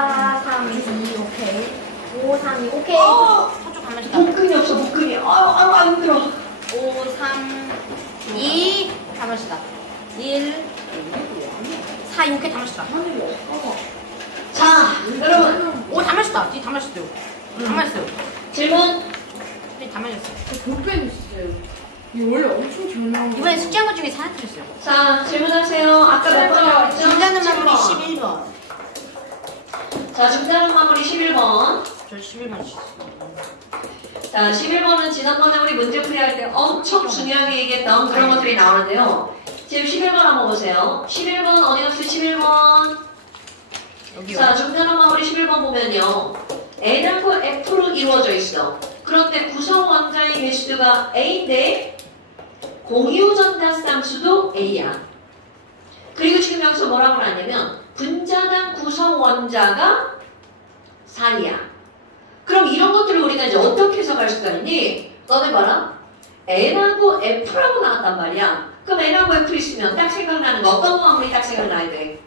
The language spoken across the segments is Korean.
4, 3, 2, 오케이. 5, 3, 2, 오케이. 저쪽 가면 시다. 복근이 없어, 복근이. 아유, 안 힘들어. 5, 3, 2, 가면 시다. 1, 4, 2, 오케이, 가면 시다. 자, 여러분. 오, 다 마셨다. 뒤 다 마셨어요. 다 마셨어요. 질문. 뒤 다 마셨어요. 볼펜 있어요. 이거 원래 엄청 잘 나온 거. 이번에 숙제한 것 중에 하나 틀렸어요. 자, 질문하세요. 아까 몇 번 나왔죠? 중단은 마무리 11번. 11번. 자, 중단은 마무리 11번. 저 11번 주셨어요. 자, 11번은 지난번에 우리 문제풀이 할 때 엄청 중요하게 얘기했던 그런 것들이 나오는데요. 지금 11번 한번 보세요. 11번 어디 갔어요? 11번. 여기요. 자, 중단은 마무리 11번 보면요. N하고 F로 이루어져 있어. 그런데 구성 원자의 개수가 A인데 공유 전자쌍수도 A야. 그리고 지금 여기서 뭐라고 하냐면 분자당 구성 원자가 4야. 그럼 이런 것들을 우리가 이제 어떻게 해석할 수가 있니? 너네 봐라. N하고 F라고 나왔단 말이야. 그럼 N하고 F 있으면 딱 생각나는 거 어떤 마무리 딱 생각나야 돼?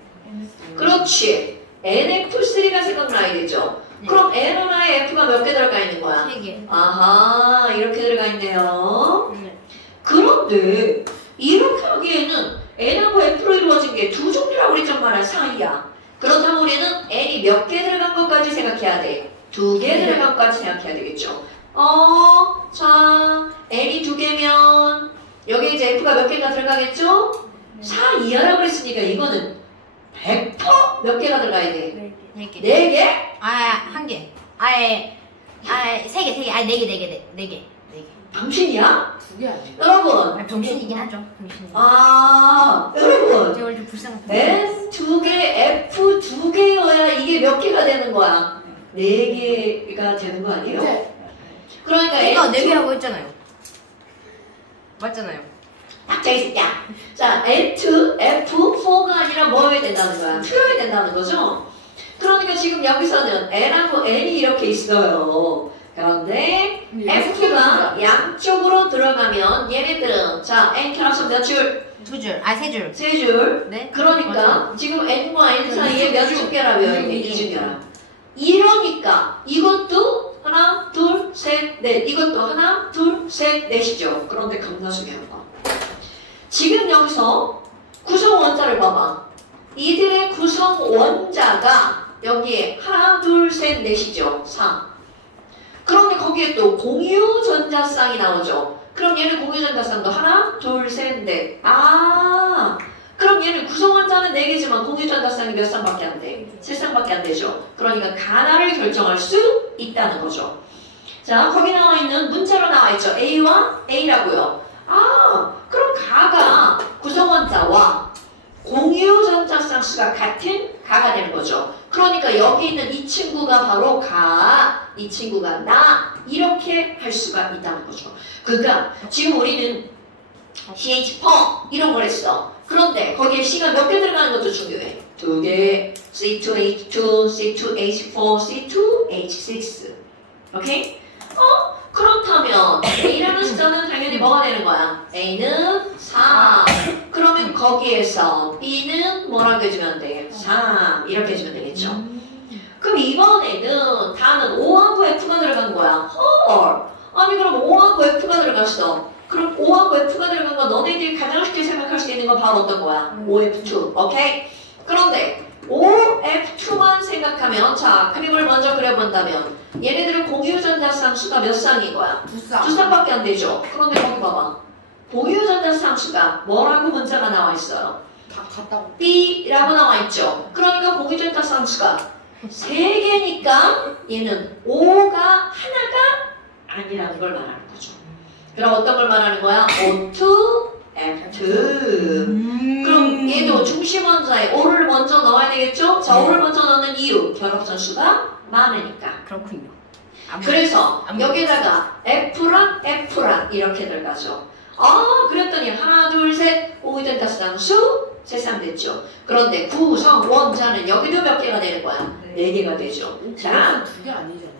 그렇지. NF3가 생각나야 되죠. 그럼 N하나에 F가 몇 개 들어가 있는 거야? 3개. 아하, 이렇게 들어가 있네요. 네. 그런데 이렇게 하기에는 N하고 F로 이루어진 게 두 종류라고 그랬단 말이야. 사이야. 그렇다면 우리는 N이 몇 개 들어간 것까지 생각해야 돼? 2개 들어간 것까지 생각해야 되겠죠. 자, N이 2개면 여기 이제 F가 몇 개가 들어가겠죠? 4 이하라고 그랬으니까 이거는 100% 몇 개가 들어가야 돼? 4개. 4개? 아, 1개. 아예 3개. 아예 4개. 4개. 당신이야? 2개 아니에요? 여러분. 병신이긴 하죠. 병신이. 여러분. 제가 원래 좀 불쌍한 N 2개, F 2개여야 이게 몇 개가 되는 거야? 4개가 되는 거 아니에요? 네. 그러니까 그러니까 N2 4개라고 했잖아요. 맞잖아요. 갑자기 새끼야. 자, N2, F4가 아니라 뭐 해야 된다는 거야? 틀어야 된다는 거죠? 그러니까 지금 여기서는 N하고 N이 이렇게 있어요. 그런데 F가 양쪽으로 들어가면 얘네들은 자, N 켜라서 몇 줄? 2줄. 아, 3줄. 3줄. 네. 그러니까 맞아요. 지금 N과 N 사이에 몇 중결합이에요? 2중결합. 이러니까 이것도 하나, 둘, 셋, 넷. 이것도 하나, 둘, 셋, 넷이죠. 그런데 겁나 중요한 거. 지금 여기서 구성 원자를 봐봐. 이들의 구성 원자가 여기에 하나, 둘, 셋, 넷이죠. 3. 그런데 거기에 또 공유 전자쌍이 나오죠. 그럼 얘는 공유 전자쌍도 하나, 둘, 셋, 넷. 그럼 얘는 구성 원자는 4개지만 공유 전자쌍이 몇 쌍밖에 안 돼? 3쌍밖에 안 되죠. 그러니까 가나를 결정할 수 있다는 거죠. 자, 거기 나와 있는 문자로 나와 있죠. A와 A라고요. 그럼 가가 구성 원자와 공유 전자쌍 수가 같은 가가 되는 거죠. 그러니까 여기 있는 이 친구가 바로 가, 이 친구가 나 이렇게 할 수가 있다는 거죠. 그러니까 지금 우리는 CH4 이런 걸 했어. 그런데 거기에 C가 몇 개 들어가는 것도 중요해. 2개, C2H2, C2H4, C2H6. 오케이? 그렇다면 A라는 숫자는 당연히 뭐가 되는 거야? A는 4. 그러면 거기에서 B는 뭐라고 해주면 돼? 3. 이렇게 해주면 되겠죠. 그럼 이번에는 다는 O하고 F가 들어간 거야. 헐. 아니 그럼 O하고 F가 들어갔어. 그럼 O하고 F가 들어간 거 너네들이 가장 쉽게 생각할 수 있는 건 바로 어떤 거야? OF2. 오케이? 그런데 OF2만 생각하면 자 그림을 먼저 그려본다면 얘네들은 공유전자쌍 수가 몇 쌍인 거야? 2쌍. 2쌍밖에 안 되죠. 그런데 거기 봐봐. 공유전자쌍 수가 뭐라고 문자가 나와 있어요? 다 같다고. B라고 나와 있죠. 그러니까 공유전자쌍 수가 3개니까 얘는 O가 하나가 아니라는 걸 말하는 거죠. 그럼 어떤 걸 말하는 거야? O2, F2. 그럼 얘도 중심 원자에 O를 먼저 넣어야 되겠죠? 자, O를 먼저 넣는 이유, 결합선 수가 많으니까. 그렇군요. 그래서 여기다가 F랑 F랑 이렇게 들어가죠. 그랬더니 하나, 둘, 셋, 공유전자쌍 수 3쌍 됐죠. 그런데 구성 원자는 여기도 몇 개가 되는 거야? 4개가 되죠. 자, 2개 아니잖아.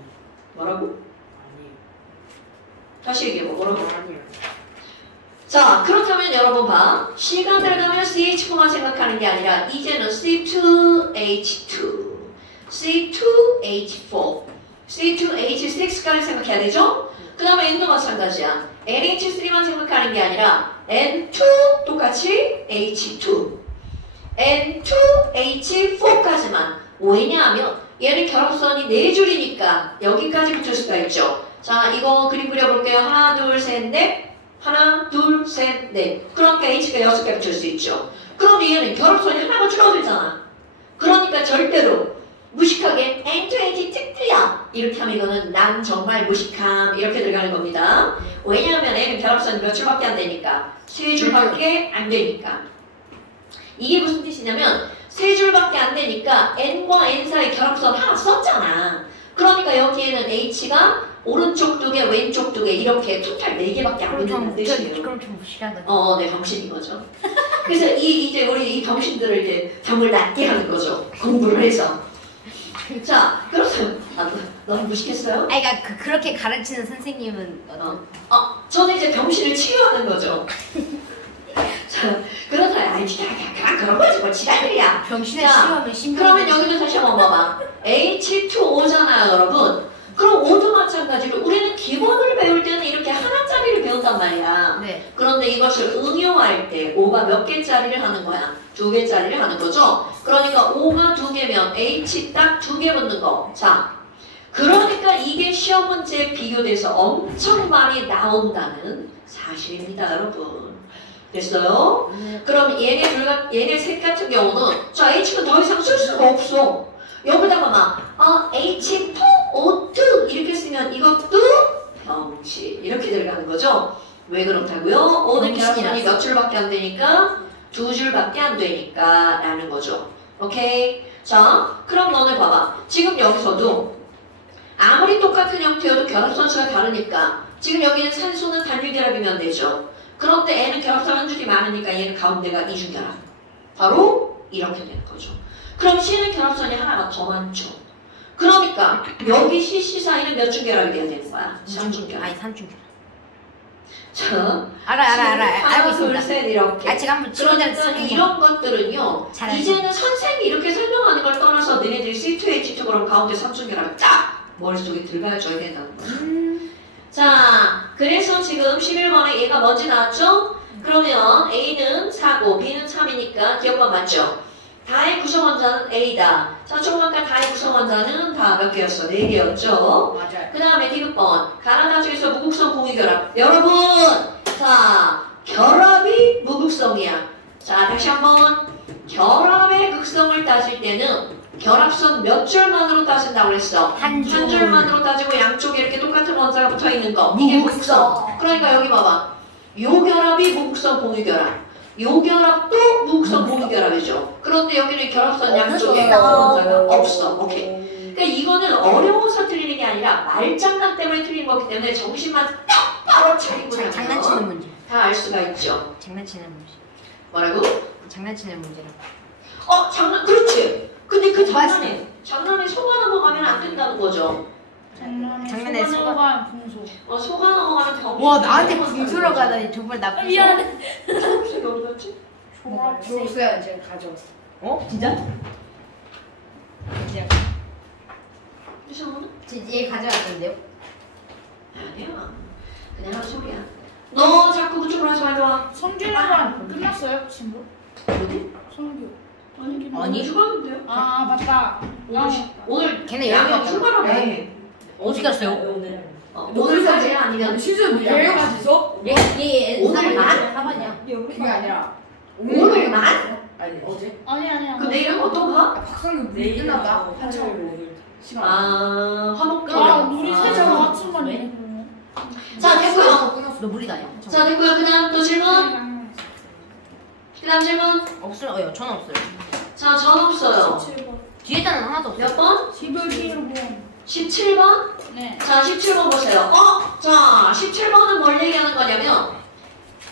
뭐라고? 아니에요. 다시 얘기해봐. 뭐라고? 아니에요. 자, 그렇다면 여러분 봐. 시간 들어가면 CH4만 생각하는 게 아니라 이제는 C2H2. C2H4. C2H6까지 생각해야 되죠? 그 다음에 N도 마찬가지야. NH3만 생각하는 게 아니라 N2 똑같이 H2. N2H4까지만. 왜냐하면 얘는 결합선이 4줄이니까 여기까지 붙을 수가 있죠. 자, 이거 그림 그려볼게요. 하나, 둘, 셋, 넷. 하나, 둘, 셋, 넷. 그러니까 H가 6개 붙을 수 있죠. 그럼 얘는 결합선이 하나가 줄어들잖아. 그러니까 절대로 무식하게 N2H 특트야 이렇게 하면 이거는 난 정말 무식함 이렇게 들어가는 겁니다. 왜냐하면 N은 결합선이 몇 줄밖에 안 되니까 3줄밖에 안 되니까. 이게 무슨 뜻이냐면 3줄밖에 안 되니까 N과 N 사이 결합선 하나 썼잖아. 그러니까 여기에는 H가 오른쪽 2개, 왼쪽 2개 이렇게 토탈 4개밖에 안 된다는 뜻이에요. 그럼 좀 무시하다. 네, 병신인 거죠. 그래서 이제 우리 이 병신들을 이제 병을 낫게 하는 거죠. 공부를 해서. 자, 그렇다면 너무 무식했어요? 아니, 그러니까 그렇게 가르치는 선생님은 저는 이제 병신을 치유하는 거죠. 자, 그렇다. 아이, 그런 거지 뭐 지랄이야. 병신을 자, 치유하면 신경. 그러면 여기도 다시 한번 봐봐. H2O잖아요, 여러분. 그럼 O도 마찬가지로 우리는 기본을 배울 때는 이렇게 하나짜리를 배운단 말이야. 네. 그런데 이것을 응용할 때 O가 몇 개짜리를 하는 거야? 2개짜리를 하는 거죠? 그러니까 O가 2개면 H 딱 2개 붙는 거. 자, 그러니까 이게 시험 문제에 비교돼서 엄청 많이 나온다는 사실입니다, 여러분. 됐어요? 그럼 얘네 셋 같은 경우는 자, H가 더 이상 쓸 수가 없어. 여기다가 막 H4O2 이렇게 쓰면 이것도 병신 이렇게 들어가는 거죠. 왜 그렇다고요? O는 결합선이 몇 줄밖에 안 되니까 2줄밖에 안 되니까 라는 거죠. 오케이? 자, 그럼 너네 봐봐. 지금 여기서도 아무리 똑같은 형태여도 결합선 수가 다르니까 지금 여기는 산소는 단일 결합이면 되죠. 그런데 N은 결합선 한 줄이 많으니까 얘는 가운데가 이중 결합. 바로 이렇게 되는 거죠. 그럼 C는 결합선이 하나가 더 많죠. 그러니까 여기 C 사이는 몇 줄 결합이 돼야 되는 거야? 3줄 결합. 아니, 3줄 결합. 자, 알아. 알고 둘, 있습니다. 셋 이렇게. 제가 한번 그러니까 이런 것들은요. 이제는 선생님이 이렇게 설명하는 걸 떠나서 너네들이 C2H2 그럼 가운데 3줄 결합 딱 머릿속에 들어가줘야 된다는 거야. 자, 그래서 지금 11번에 얘가 뭔지 나왔죠? 그러면 A는 4고 B는 3이니까 기억만 맞죠? 다의 구성원자는 A다. 자, 조금 아까 다의 구성원자는 다 몇 개였어? 4개였죠? 맞아요. 그 다음에 디귿번 가나다 중에서 무극성 공유결합. 여러분! 자, 결합이 무극성이야. 자, 다시 한번 결합의 극성을 따질 때는 결합선 몇 줄만으로 따진다고 그랬어? 한 줄. 한 줄만으로 따지고 양쪽에 이렇게 똑같은 원자가 붙어있는 거. 이게 무극성. 그러니까 여기 봐봐. 요 결합이 무극성 공유결합. 요 결합도 무극성 공유결합이죠. 그런데 여기는 결합선 양쪽에 원자가 없어. 오케이. 그러니까 이거는 어려워서 틀리는 게 아니라 말장난 때문에 틀린 거기 때문에 정신만 똑바로 차리고 나면 장난치는 문제. 다 알 수가 있죠. 장난치는 문제. 뭐라고? 장난치는 문제라고. 그렇지. 근데 그 맞았어. 장난에 속아 넘어가면 안 된다는 거죠. 장난에 속아 분소. 속아 넘어가면 병. 와, 나한테 궁수라고 하다니 정말 나쁜. 미안해. 초록색 어디 갔지? 초록색 제가 가져왔어. 진짜? 이상하네? 얘 가져왔던데요? 아니야. 그냥 하는 소리야. 너 자꾸 그쪽으로 하지 말고. 성규랑 끝났어요 친구? 어디? 성규. 아니 죽었는데요? 아 맞다. 오늘 걔네 양이 여기 출발하네. 어디 갔어요? 오늘까지 아니면 시즌 얘가 있어? 얘 오늘 만? 4번이야. 그게 아니라 오늘만? 아니 어제? 아니야. 그 내일은 어떤 거? 박상규 물 끝났다. 한참 시간. 화목도. 우리 세자가 아침만 해. 자, 됐고요. 너 무리다냐? 자, 됐고요. 그 다음 또 질문. 그 다음 질문. 없어요. 저는 없어요. 자, 전 없어요. 17번. 뒤에다는 하나도 없어요. 몇 번? 11번. 17번? 네. 자, 17번 보세요. 자, 17번은 뭘 얘기하는 거냐면,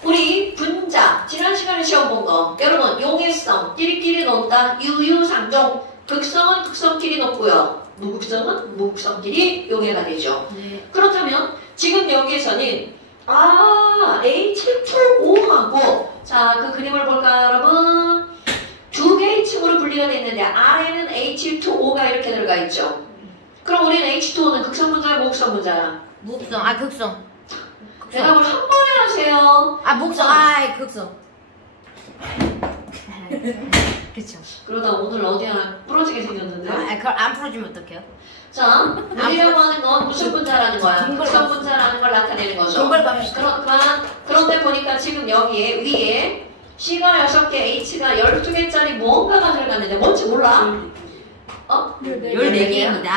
우리 분자, 지난 시간에 시험 본 거. 여러분, 용해성, 끼리끼리 논다, 유유상종. 극성은 극성끼리 높고요. 무극성은 무극성끼리 용해가 되죠. 네. 그렇다면, 지금 여기에서는, H2O하고, 자, 그 그림을 볼까요, 여러분? 두 개의 층으로 분리가 되어 있는데, 아래는 H2O가 이렇게 들어가 있죠. 그럼 우리는 H2O는 극성분자야, 무극성분자야? 무극성. 아 극성. 대답을 한 번에 하세요. 아 목성. 아 극성. 그쵸. 그러다 오늘 어디 하나 부러지게 생겼는데. 아 그걸 안 풀어주면 어떡해요? 자, 물이라고 하는 건 무슨 분자라는 거야? 극성분자라는 걸 나타내는 거죠. 동글갑시다. 그런데 보니까 지금 여기에 위에 C가 6개, H가 12개짜리 뭔가가 들어갔는데 뭔지 몰라? 14개입니다.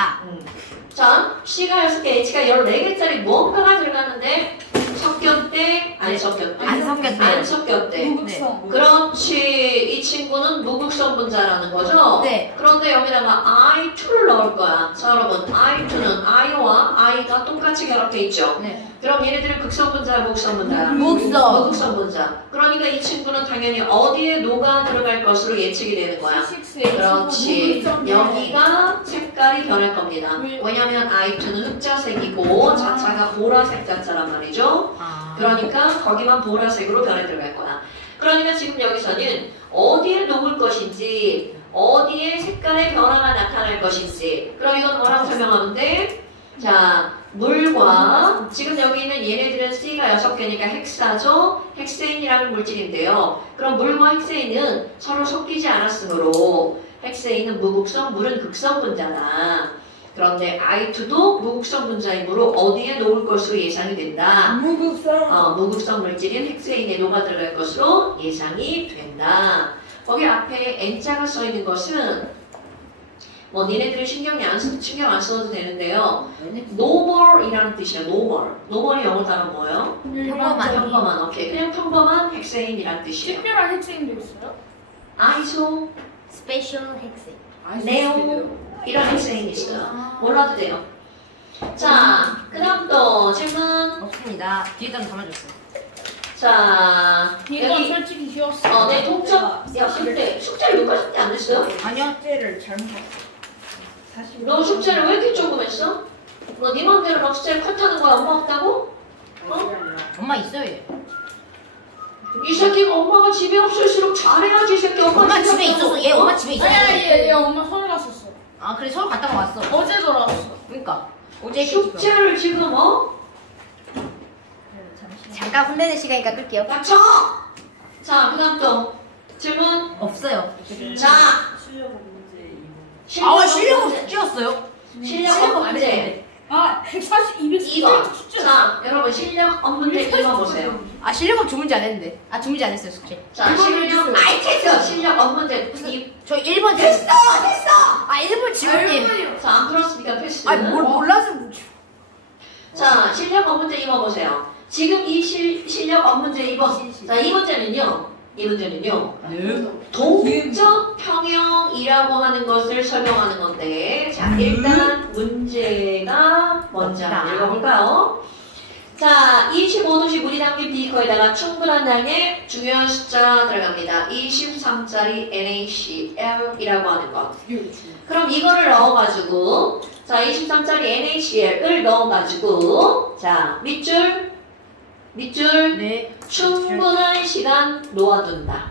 자, C가 6개, H가 14개짜리 뭔가가 들어갔는데 섞였대? 안 섞였대? 안 섞였대. 안 섞였대. 무극성. 그렇지. 이 친구는 무극성 분자라는 거죠? 네. 그런데 여기다가 I2를 넣을 거야. 자, 여러분. I2는 I와 I가 똑같이 결합돼 있죠? 네. 그럼 얘네들은 극성 분자야, 무극성 분자야? 무극성. 무극성 분자. 그러니까 이 친구는 당연히 어디에 녹아 들어갈 것으로 예측이 되는 거야? 그렇지. 여기가 색깔이 변할 겁니다. 왜냐면 I2는 흑자색이고 자차가 보라색 자차란 말이죠. 아. 그러니까 거기만 보라색으로 변해 들어갈 거야. 그러니까 지금 여기서는 어디에 녹을 것인지, 어디에 색깔의 변화가 나타날 것인지. 그럼 이건 뭐라고 설명하면 돼? 자, 물과 지금 여기 있는 얘네들은 C가 6개니까 헥사죠? 헥세인이라는 물질인데요. 그럼 물과 헥세인은 서로 섞이지 않았으므로 헥세인은 무극성, 물은 극성 분자다. 그런데 I2도 무극성 분자이므로 어디에 녹을 것으로 예상이 된다. 무극성. 무극성 물질인 헥세인에 녹아 들어갈 것으로 예상이 된다. 거기 앞에 N자가 써 있는 것은 뭐 니네들은 신경 안 써도 되는데요. 노멀이라는 뜻이야. 노멀이 영어 단어 뭐예요? 평범한. 오케이. 그냥 평범한 헥세인이란 뜻이에요. 특별한 핵생도 있어요? 아이소, 스페셜 헥세. 네오 이런 헥세인이 있어요. 몰라도 돼요. 자, 그 다음 또 질문. 없습니다. 뒤에다 담아줬어요. 자, 이건 여기 솔직히 쉬웠어. 네, 동점. 야, 숙제를 몇 가지 안 했어요? 아니요. 숙제를 잘못했어. 사실 너 숙제를 왜 이렇게 조금 했어? 너 네 맘대로 막 숙제를 컷하는 거야? 엄마 없다고? 엄마 있어요 얘. 이 새끼가 엄마가 집에 없을수록 잘해야지 이 새끼. 엄마 집에 있었어. 얘 엄마 집에 있었어. 얘 엄마 서울 갔었어. 아 그래 서울 갔다가 왔어. 어제 돌아왔어. 그러니까 어제 숙제를 지금 잠깐 혼내는 시간이니까 끌게요. 맞춰! 자, 그 다음 또 질문. 없어요. 자, 실력은 찌었어요. 실력 문제 아, 140, 200. 2번. 자, 여러분 실력 문제 2번 보세요. 아 실력은 주문지 안 했는데. 아 주문지 안 했어요 숙제. 자, 실력 됐어. 실력 문제 저 1번 됐어. 아 1번 지훈님. 자, 안 풀었으니까 패스. 아니 뭘 몰라서. 자, 실력 문제 2번 보세요. 지금 이 실력 문제 2번. 자, 이 문제는요. 동적 평형이라고 하는 것을 설명하는 건데, 자, 일단 문제가 먼저 한번 읽어볼까요? 자, 25도씨 물이 담긴 비커에다가 충분한 양의 중요한 숫자 들어갑니다. 23짜리 NaCl이라고 하는 것. 그럼 이거를 넣어가지고, 자, 23짜리 NaCl을 넣어가지고, 자, 밑줄, 네. 충분한 시간 놓아둔다.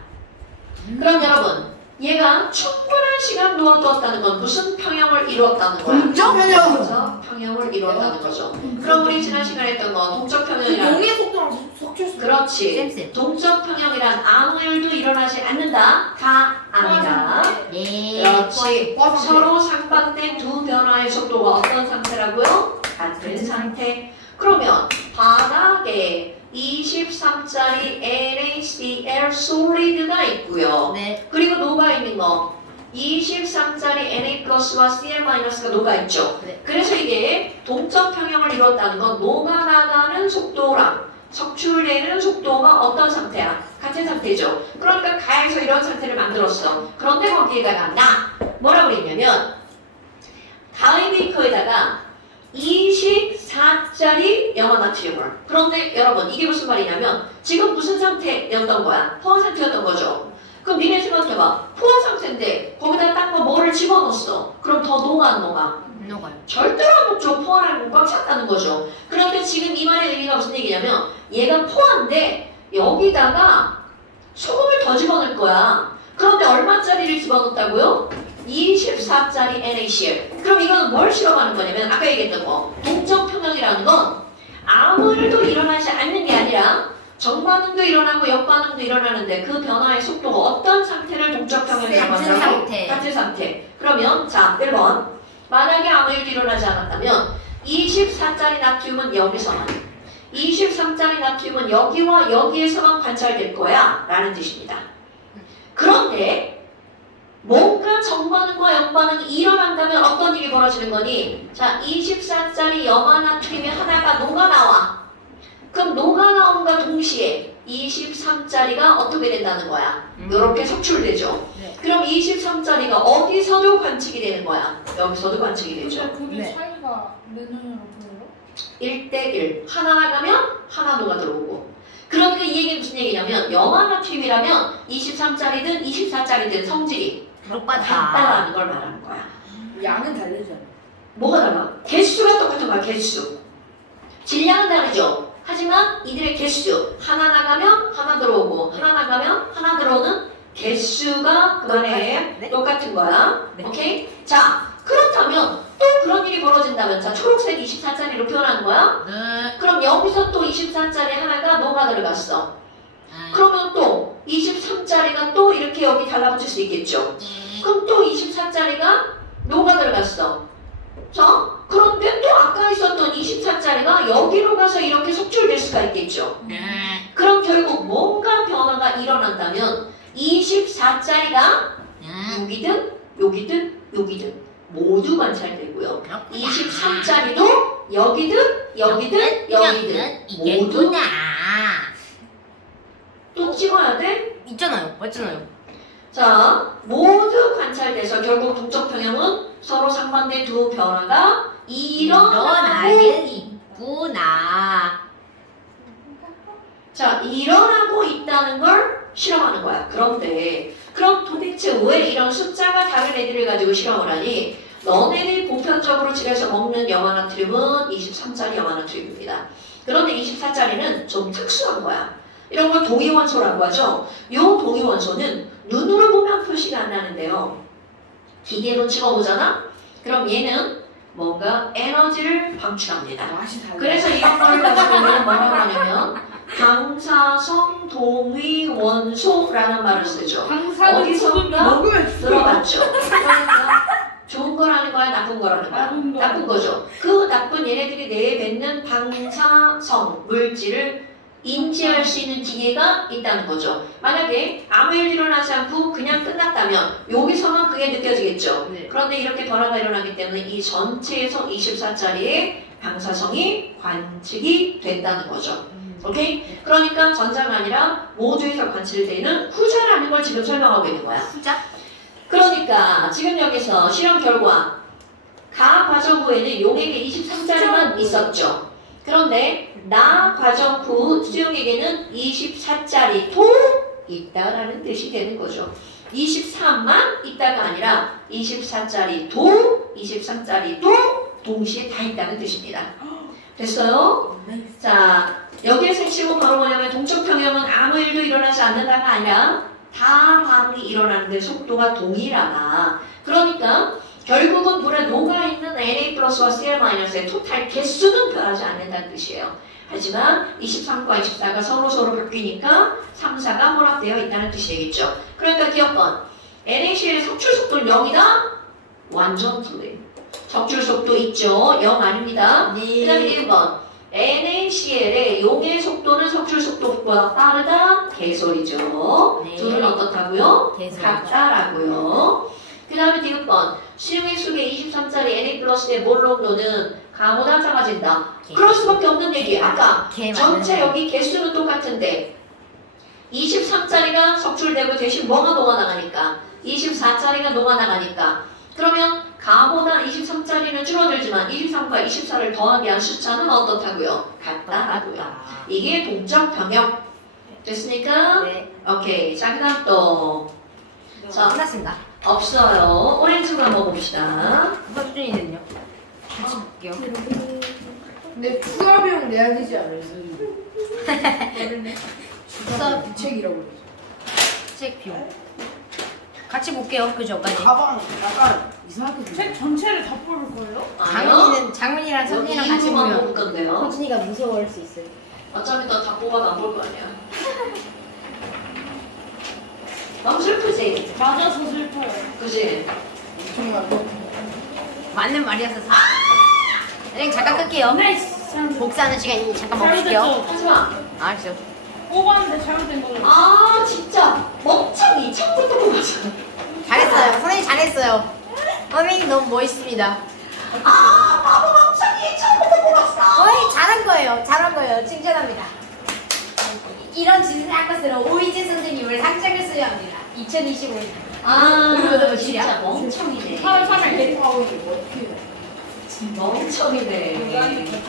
그럼 여러분, 얘가 충분한 시간 놓아두었다는 건 무슨 평형을 이루었다는 거야? 동적 평형. 평형을 이루었다는 거죠. 그럼 우리 지난 시간에 했던 거 동적 평형이란 용의 속도랑 섞였어. 그렇지. 쌤. 동적 평형이란 아무 일도 일어나지 않는다. 다 아니다. 네. 그렇지. 서로 상반된 두 변화의 속도가 어떤 상태라고요? 같은 상태. 그러면 바닥에 23짜리 NaCl 솔리드가 있고요. 네. 그리고 녹아 있는 거 23짜리 Na 플러스와 Cl 마이너스가 녹아 있죠. 네. 그래서 이게 동적 평형을 이뤘다는 건 녹아나가는 속도랑 석출되는 속도가 어떤 상태야? 같은 상태죠. 그러니까 가에서 이런 상태를 만들었어. 그런데 거기에다가 뭐라고 그랬냐면 가을 베이커에다가 24짜리 염화나트륨을. 그런데 여러분 이게 무슨 말이냐면 지금 무슨 상태였던 거야? 포화 상태였던 거죠. 그럼 니네 생각해봐. 포화 상태인데 거기다 딱 뭐를 집어넣었어. 그럼 더 녹아 안 녹아? 녹아요. 절대로 안 녹죠. 포화랑 꽉 찼다는 거죠. 그런데 지금 이 말의 의미가 무슨 얘기냐면 얘가 포화인데 여기다가 소금을 더 집어넣을 거야. 그런데 얼마짜리를 집어넣었다고요? 24 24짜리 NaCl. 그럼 이건 뭘 실험하는 거냐면 아까 얘기했던 거 동적 평형이라는 건 아무 일도 일어나지 않는 게 아니라 정반응도 일어나고 역반응도 일어나는데 그 변화의 속도가 어떤 상태를 동적 평형이라고 같은 한다고? 상태. 같은 상태. 그러면 자 1번 만약에 아무 일도 일어나지 않았다면 24짜리 나트륨은 여기서만 23짜리 나트륨은 여기와 여기에서만 관찰될 거야 라는 뜻입니다. 그런데 뭔가 정반응과 역반응이 일어난다면 어떤 일이 벌어지는 거니? 자 24짜리 염화 나트륨이 하나가 녹아나와. 그럼 녹아나온과 동시에 23짜리가 어떻게 된다는 거야? 이렇게 속출되죠. 네. 그럼 23짜리가 어디서도 관측이 되는 거야? 여기서도 관측이 되죠. 근데 그게 네. 차이가 몇 년으로 보여요? 1대1 하나 나가면 하나 녹아 들어오고. 그러니까 이 얘기는 무슨 얘기냐면 염화나트륨이라면 23짜리든 24짜리든 성질이 똑같다. 같다라는 걸 말하는 거야. 양은 다르잖아. 뭐가 달라? 개수가 똑같은 거야. 개수. 질량은 다르죠. 하지만 이들의 개수 하나 나가면 하나 들어오고 하나 나가면 하나 들어오는 개수가 그 안에 네. 똑같은 거야. 네. 오케이? 자 그렇다면 또 그런 일이 벌어진다면 자 초록색 24짜리로 표현하는 거야. 그럼 여기서 또 24짜리 하나가 녹아 들어갔어. 그러면 또 23짜리가 또 이렇게 여기 달라붙을 수 있겠죠. 그럼 또 24짜리가 녹아 들어갔어. 자, 그런데 또 아까 있었던 24짜리가 여기로 가서 이렇게 속출될 수가 있겠죠. 그럼 결국 뭔가 변화가 일어난다면 24짜리가 여기든 여기든 여기든 모두 관찰되고요. 23짜리도 여기든 여기든 여기든 모두 또 찍어야 돼? 있잖아요. 맞잖아요. 자, 모두 관찰돼서 결국 동적 평형은 서로 상반된 두 변화가 일어나고 있구나. 자, 일어나고 있다는 걸 실험하는 거야. 그런데 그럼 도대체 왜 이런 숫자가 다른 애들을 가지고 실험을 하니? 너네들이 보편적으로 집에서 먹는 염화나트륨은 23짜리 염화나트륨입니다. 그런데 24짜리는 좀 특수한 거야. 이런 걸 동위원소라고 하죠. 이 동위원소는 눈으로 보면 표시가 안 나는데요. 기계로 찍어보잖아? 그럼 얘는 뭔가 에너지를 방출합니다. 맛이 달라. 그래서 이런 걸 가지고 우리는 뭐라고 하냐면 방사성 동위원소라는 말을 쓰죠. 항상 어디선가 먹으면 죽어. 들어봤죠. 그러니까 좋은 거라는 거야, 나쁜 거라는 거야? 나쁜 거. 나쁜 거죠. 그 나쁜 얘네들이 내뱉는 방사성 물질을 인지할 수 있는 기계가 있다는 거죠. 만약에 아무 일 일어나지 않고 그냥 끝났다면 여기서만 그게 느껴지겠죠. 네. 그런데 이렇게 변화가 일어나기 때문에 이 전체에서 24짜리의 방사성이 관측이 된다는 거죠. 오케이? 그러니까 전자가 아니라 모두에서 관측되는 후자라는 걸 지금 설명하고 있는 거야. 후자? 그러니까 지금 여기서 실험 결과 가 과정 후에는 용액에 23짜리만 있었죠. 그런데 나 과정 후 수용에게는 24짜리도 있다라는 뜻이 되는 거죠. 23만 있다가 아니라 24짜리도 23짜리도 동시에 다 있다는 뜻입니다. 됐어요? 자, 여기에서 핵심은 바로 뭐냐면 동적 평형은 아무 일도 일어나지 않는다가 아니라 다 반응이 일어나는데 속도가 동일하다. 그러니까 결국은 물에 녹아있는 Na 플러스와 Cl-의 토탈 개수는 변하지 않는다는 뜻이에요. 하지만 23과 24가 서로 바뀌니까 3, 4가 혼합되어 있다는 뜻이 되겠죠. 그러니까 기억번 NaCl의 석출 속도는 0이다? 완전 틀림. 석출 속도 있죠? 0 아닙니다. 그 다음에 1번 NaCl의 용의 속도는 석출 속도보다 빠르다? 개소리죠. 네. 둘은 어떻다고요? 개소리죠. 같다라고요. 그 다음에 디귿번 수용액 속에 23짜리 Na 플러스의 몰 농도는 가보다 작아진다. 그럴 수밖에 없는 얘기예요. 아까 전체 여기 개수는 똑같은데 23짜리가 석출되고 대신 뭐가 녹아나가니까 24짜리가 녹아나가니까 그러면 가보다 23짜리는 줄어들지만 23과 24를 더하기 위한 숫자는 어떻다고요? 같다라고요. 이게 동적 병역 됐습니까? 네. 오케이. 자, 그 다음 또 자, 끝났습니다. 없어요. 오렌지로 한번 봅시다. 수준이는요? 같이 볼게요. 근데 추가 비용 내야 되지 않아요, 선생님? 추가 대책이라고 그러죠. 책 비용. 같이 볼게요. 그죠? 까지. 가방 약간 이상하게 장훈이랑 여기 선진이랑 같이 이유만 보면 볼 건데요. 선진이가 무서워할 수 있어요. 어차피 너 잡고가 안볼 거 아니야. 너무 슬프지? 맞아서 슬퍼요. 그지? 정말. 맞는 말이었어서. 네, 잠깐 끌게요. 복사하는 시간 잠깐 멈출게요. 하지마. 알았어. 뽑았는데 잘못된 거죠. 아 진짜 멍청이 처음부터 뽑았어. 잘했어요. 선생님 잘했어요. 선생님 너무 멋있습니다. 아 바보 멍청이 처음부터 뽑았어. 어이, 잘한 거예요. 잘한 거예요. 칭찬합니다. 이런 짓을 한 것으로 오이진 선생님을 상장을 수여합니다. 2025년. 아 그리고 진짜 멍청이네. 8월 3일 개통하고 있는 거 어떻게 해요? 멍청이네.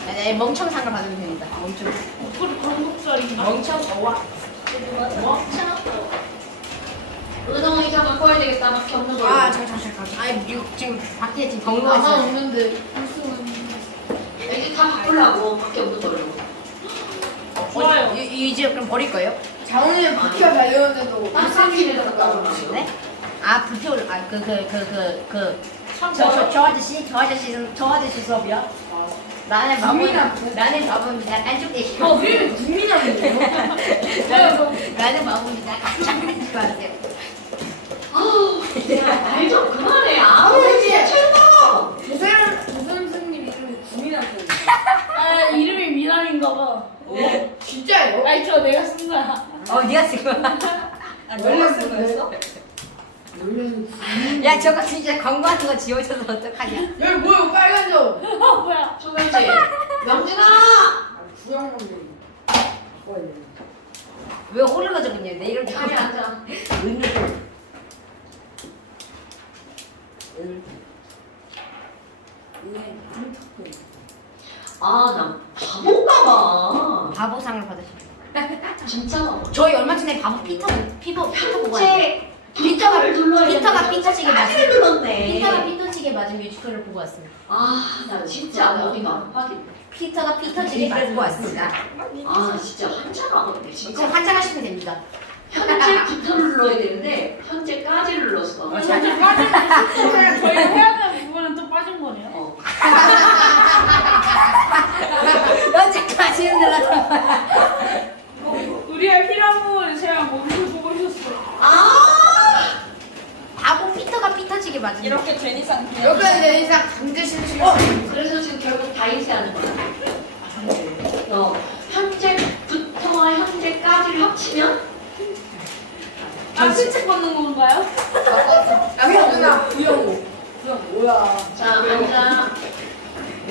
네, 멍청상을 받으면 됩니다. 멍청. 목소리 그런 목소리인가? 멍청. 와. 멍청. 은홍이 좀 바꿔야 되겠다. 밖에 없는 걸로. 아, 잠깐. 아, 지금 밖에 지금 경고가 나만 있어요. 없는데 무슨 이제 다 바꾸려고 밖에 없는 걸로. 좋아요. 이제 그럼 버릴 거예요? 장훈이는 바퀴가 달렸는데도 딱 3일에서 갔다 오라고. 네? 아, 불표, 저 아저씨 수업이요? 나는 바보입니다. 안쪽 대시고. 우리는 국민학이에요. 나는 바보입니다. 장난치지 마세요. 아우, 말좀 그만해. 아우, 진짜 최고. 조선 선생님 이름이 국민학이에요. 아 이름이 미남인가 봐. 진짜요? 아니 저 내가 쓴 거야. 네가 쓴 거야? 원래 쓴 거였어? 야, 저거 진짜 광고하는 거 지워져서 어떡하냐? 여기 뭐야 빨간 점. 뭐야? 저거지. 명진아. 구형건데. 왜 호르가 적었냐? 내 이름 자리 앉아. 아, 나 바본가 봐. 바보상을 받으시고. 진짜 바보. 저희 얼마 전에 바보 피터 보고 왔는데. 현재 피터를 눌러야 피터가 피터치게 까지를 눌렀네. 피터가 피터치게 맞은 뮤지컬을 보고 왔습니다. 아, 나 진짜 어디가 확인. 피터가 피터치게 맞고 왔습니다. 아, 진짜 환장하거든요. 진짜. 그럼 환장하시면 됩니다. 현재 피터를 눌러야 되는데 현재까지를 눌렀어. 현재 빠진 거 저희 해야 되는 부분은 또 빠진 거네요. 어. 언제까지 눌렀던 우리가 필요한 부분을 제가 몸을 보고 있었어요. 아! 바보 피터가 피터치게 맞은 이렇게 괜히 상태. 여기까지 내 이상 강제 실시. 그래서 지금 결국 다이스하는 거야. 현재부터와 현재까지를 합치면 실책 받는 건가요? 구형 구형 뭐야? 자, 앉아.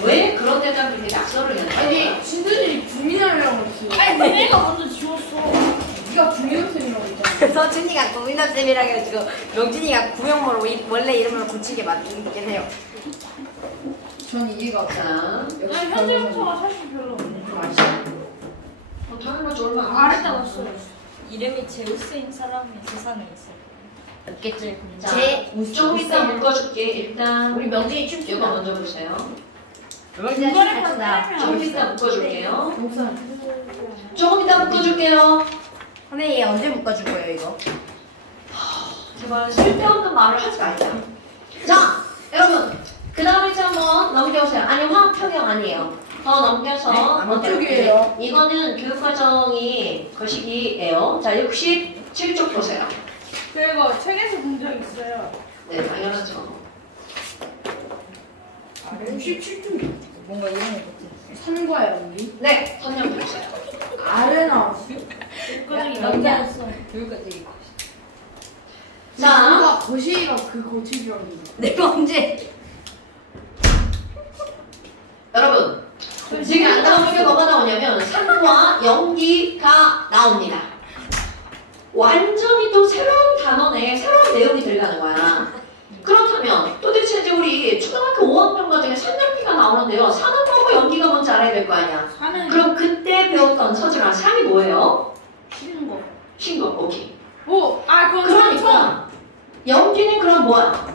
왜 그런 데다 그렇게 낙서를 했냐? 아니 진준이 국민학이라고 했어. 아니 내가 먼저 지웠어. 네가 국민학생이라고 했잖아. 그래서 준이가 고민학생이라 해가지고 명준이가 구형모로 원래 이름을 고치게 만들긴 해요. 전 이해가 없어. 자, 아니 현재부터가 사실 별로 없네. 당연하지 얼마 안 아래다 놨어요. 이름이 제우스인 사람이 세상에 있어. 없겠지. 자, 제 좀 이따 묶어줄게. 일단 우리 명준이 이거 춤추다. 먼저 보세요. 명준이 중간에 춤추다. 조금 이따 묶어줄게요. 목사. 조금 이따 묶어줄게요. 선생님 얘 언제 묶어줄 거예요 이거? 제발 쓸데없는 말을 하지 말자. 자, 여러분. 그 다음에 이제 한번 넘겨보세요. 아니, 화학 평형 아니에요. 더 넘겨서. 어쪽이에요? 이거는 교육과정이 거시기예요. 자, 67쪽 보세요. 그리고 책에서 본 적 있어요. 네, 당연하죠. 67중 뭔가 이런 거 같지. 산과 연기. 네, 선영 보세요. 아레나. 남자였어. 여기까지. 자, 누가 거시기가 그 거치기라고 했는데. 내가 언제? 여러분. 지금 안 나오는 게 뭐가 나오냐면 산과 연기가 나옵니다. 완전히 또 새로운 단원에 새로운 내용이 들어가는 거야. 그렇다면 도대체 이제 우리 초등학교 5학년 과정에 산연기가 나오는데요. 산은 뭐고 연기가 뭔지 알아야 될 거 아니야. 산은 그럼 그때 배웠던 서준아 산이 뭐예요? 쉬는 거. 신고 오케이. 오, 그건 그러니까 연기는 그럼 뭐야?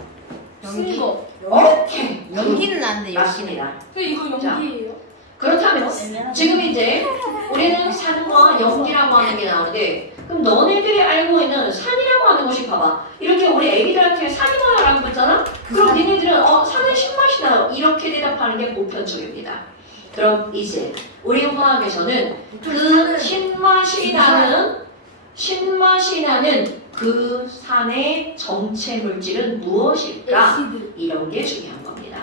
연기. 거. 오케이. 연기는 아는데 연기는. 맞습니다. 이거 연기예요? 그렇다면 지금 이제 우리는 산과 연기라고 하는 게 나오는데 그럼 너네들이 알고 있는 산이라고 하는 것이 봐봐. 이렇게 우리 애기들한테 산이 뭐야라고 했잖아? 그럼 니네들은 산은 신맛이 나요. 이렇게 대답하는 게 보편적입니다. 그럼 이제 우리 화학에서는 그 신맛이 나는 그 산의 정체 물질은 무엇일까? 이런 게 중요한 겁니다.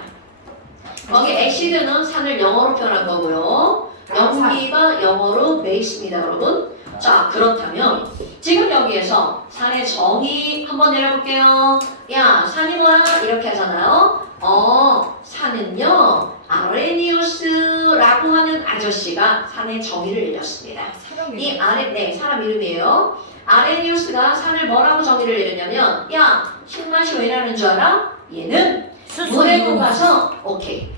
거기 애시드는 산을 영어로 표현한 거고요. 연기가 영어로 베이스입니다, 여러분. 자, 그렇다면 지금 여기에서 산의 정의 한번 내려볼게요. 야, 산이 뭐야? 이렇게 하잖아요. 산은요, 아레니우스라고 하는 아저씨가 산의 정의를 내렸습니다. 사람 이름이에요. 아레니우스가 산을 뭐라고 정의를 내렸냐면, 야, 신맛이 왜 나는 줄 알아? 얘는 물에 녹아서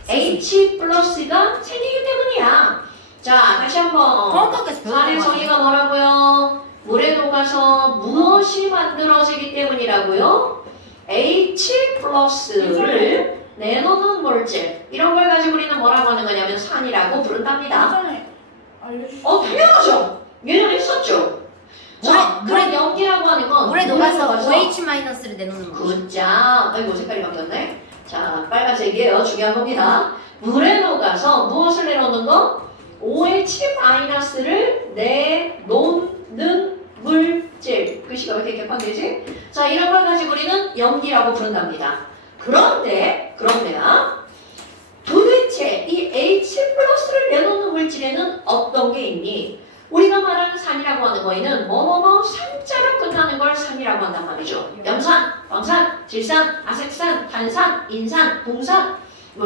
H 플러스가 생기기 때문이야. 자, 다시 한번 산의 정의가 뭐라고요? 물에 녹아서 무엇이 만들어지기 때문이라고요? H 플러스를 내놓는 물질, 이런 걸 가지고 우리는 뭐라고 하는 거냐면 산이라고 부른답니다. 당연하죠. 예전에 했었죠. 자, 그런 연기라고 하는 건 물에 녹아서 OH-를 내놓는 거. 굿자. 아이고, 색깔이 바뀌었네. 자, 빨간색이에요. 중요한 겁니다. 물에 녹아서 무엇을 내놓는 거? OH-를 내놓는 물질. 글씨가 왜 이렇게 개판되지? 자, 이런 걸 가지고 우리는 염기라고 부른답니다. 그런데 도대체 이 H 플러스를 내놓는 물질에는 어떤 게 있니? 우리가 말하는 산이라고 하는 거에는 산자로 끝나는 걸 산이라고 한단 말이죠. 염산, 광산, 질산, 아색산, 탄산, 인산, 봉산,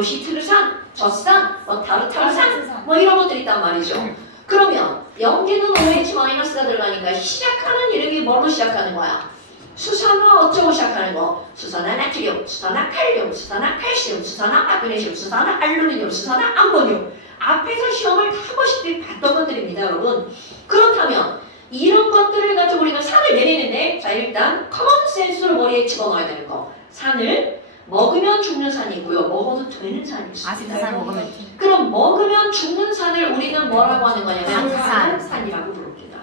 시트르산, 젖산, 타르타르산, 이런 것들이 있단 말이죠. 그러면 염기는 OH-가 들어가니까 시작하는 이름이 뭘로 시작하는 거야? 수산화 어쩌고 시작하는 거? 수산화 나트륨, 수산화 칼륨, 수산화 칼슘, 수산화 마그네슘, 수산화 알루미늄, 수산화 암모늄. 앞에서 시험을 다 한 번씩 봤던 것들입니다, 여러분. 그렇다면 이런 것들을 가지고 우리가 산을 내리는데, 자, 일단 커먼 센스로 머리에 집어넣어야 되는 거. 산을 먹으면 죽는 산이 있고요. 먹어도 되는 산이 있습니다. 아세트산 먹으면. 그럼 먹으면 죽는 산을 우리는 뭐라고 하는 거냐면 강한 산이라고 부릅니다.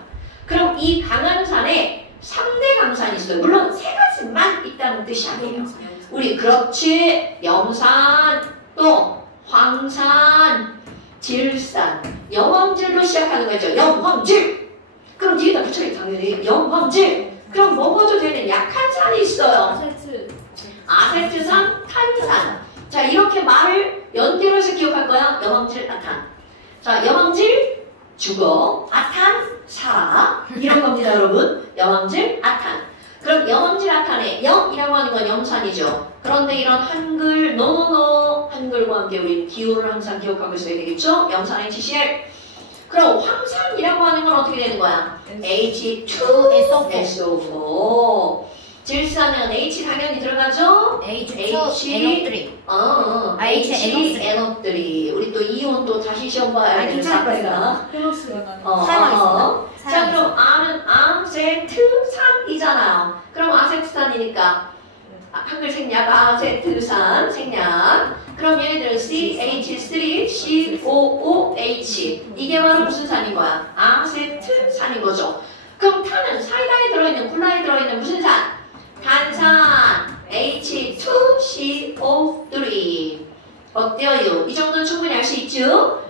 그럼 이 강한 산에 3대 강산이 있어요. 물론 3가지만 있다는 뜻이 아니에요. 우리 그렇지, 염산, 또 황산, 질산, 염황질로 시작하는 거죠. 염황질. 그럼 뒤에다 붙여야 당연히 염황질. 그럼 먹어도 되는 약한 산이 있어요. 아세트산, 탄산. 자, 이렇게 말을 연대로 해서 기억할 거야. 염황질, 아탄. 자, 염황질 죽어, 아탄 살아. 이런 겁니다, 여러분. 염황질, 아탄. 그럼 염황질, 아탄의 염이라고 하는 건 염산이죠. 그런데 이런 한글, 한글과 함께 우리 기호를 항상 기억하고 있어야 되겠죠? 염산의 HCl. 그럼 황산이라고 하는 건 어떻게 되는 거야? H2SO4. 질산은 H 당연히 들어가죠? H2NO3. HNO3. 우리 또 이온 또 다시 시험 봐야 되는 사태가. 자, 그럼 R은 아세트산이잖아요. 그럼 아세트산이니까 한글 생략, 아세트산 생략. 그럼 얘네들은 CH3COOH. 이게 바로 무슨 산인 거야? 아세트산인 거죠. 그럼 탄은 사이다에 들어있는, 콜라에 들어있는 무슨 산? 탄산 H2CO3. 어때요? 이 정도는 충분히 알 수 있죠?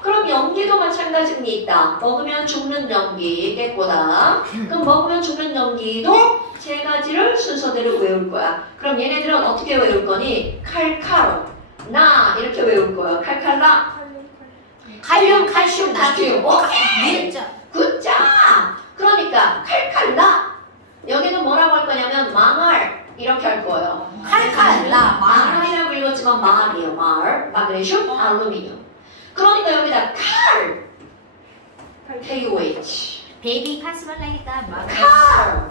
그럼 염기도 마찬가지입니다. 먹으면 죽는 염기, 깨꼬다. 그럼 먹으면 죽는 염기도 3가지를 순서대로 외울 거야. 그럼 얘네들은 어떻게 외울 거니? 칼칼, 나 이렇게 외울 거야. 칼칼라. 칼륨, 칼슘, 나트륨. 오케이! 굿자! 그러니까 칼칼라. 여기는 뭐라고 할 거냐면 망알 이렇게 할 거예요. 칼칼라, 망알이라고 읽었지만 망알이에요. 망알, 마그네슘, 알루미늄. 그러니까 여기다 칼, KOH. 베이비 카스 말라니까 칼,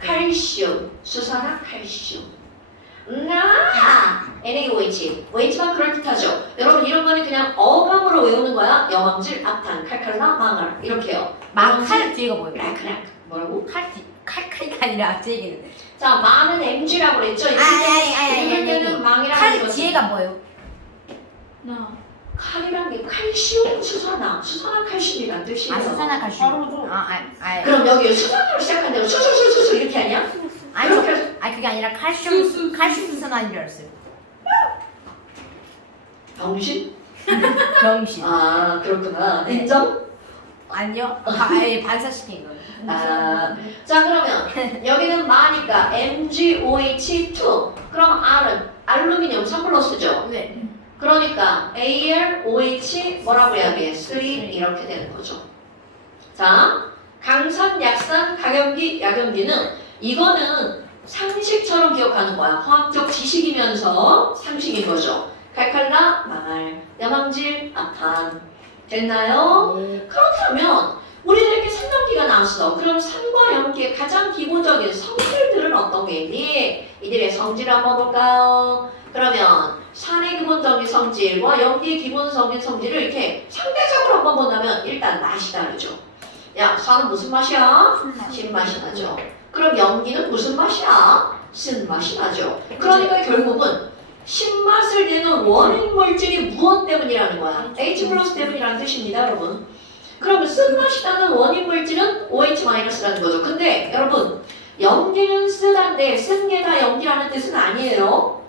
칼슘, 수산화 칼슘. 나, NaOH. OH만 그럴듯하죠. 여러분 이런 거는 그냥 어감으로 외우는 거야. 염황질, 아탄, 칼칼라, 망알 이렇게요. 칼 뒤에가 뭐예요? 크랙. 뭐라고? 칼칼이 아니라 제 얘기는. 자, 마는 MG라고 그랬죠? 읽을 때는 망이라고 칼 읽었죠. 뒤에가 뭐예요? 칼이란 게 칼슘, 수산화 칼슘이란 뜻이에요. 수산화 칼슘. 그럼 여기 수산화로 시작한다고 수수수수수 이렇게 하냐? 그게 아니라 칼슘 수산화인 줄 알았어요. 병신? 병신. 아, 그렇구나. 네. 인정? 아니요. 아예 반사시킨 거예요. 아, 자, 그러면 여기는 마니까 MgOH2. 그럼 R은 알루미늄 3+쓰죠? 네. 그러니까 AlOH 뭐라고 해야 돼? 3 이렇게 되는 거죠. 자, 강산, 약산, 각염기, 약염기는 이거는 상식처럼 기억하는 거야. 화학적 지식이면서 상식인 거죠. 칼칼라, 망할, 야망질, 악한. 됐나요? 네. 그렇다면 우리들에게 산염기가 나왔어. 그럼 산과 염기의 가장 기본적인 성질들은 어떤 게 있니? 이들의 성질을 한번 볼까요? 그러면 산의 기본적인 성질과 염기의 기본적인 성질을 이렇게 상대적으로 한번 본다면 일단 맛이 다르죠. 야, 산은 무슨 맛이야? 신맛이 나죠. 그럼 염기는 무슨 맛이야? 쓴맛이 나죠. 그러니까 결국은 신맛을 내는 원인 물질이 무엇 때문이라는 거야? H 플러스 때문이라는 뜻입니다, 여러분. 그러면 쓴맛이 나는 원인 물질은 OH-라는 거죠. 근데 여러분, 염기는 쓰다인데 쓴 게 다 염기라는 뜻은 아니에요.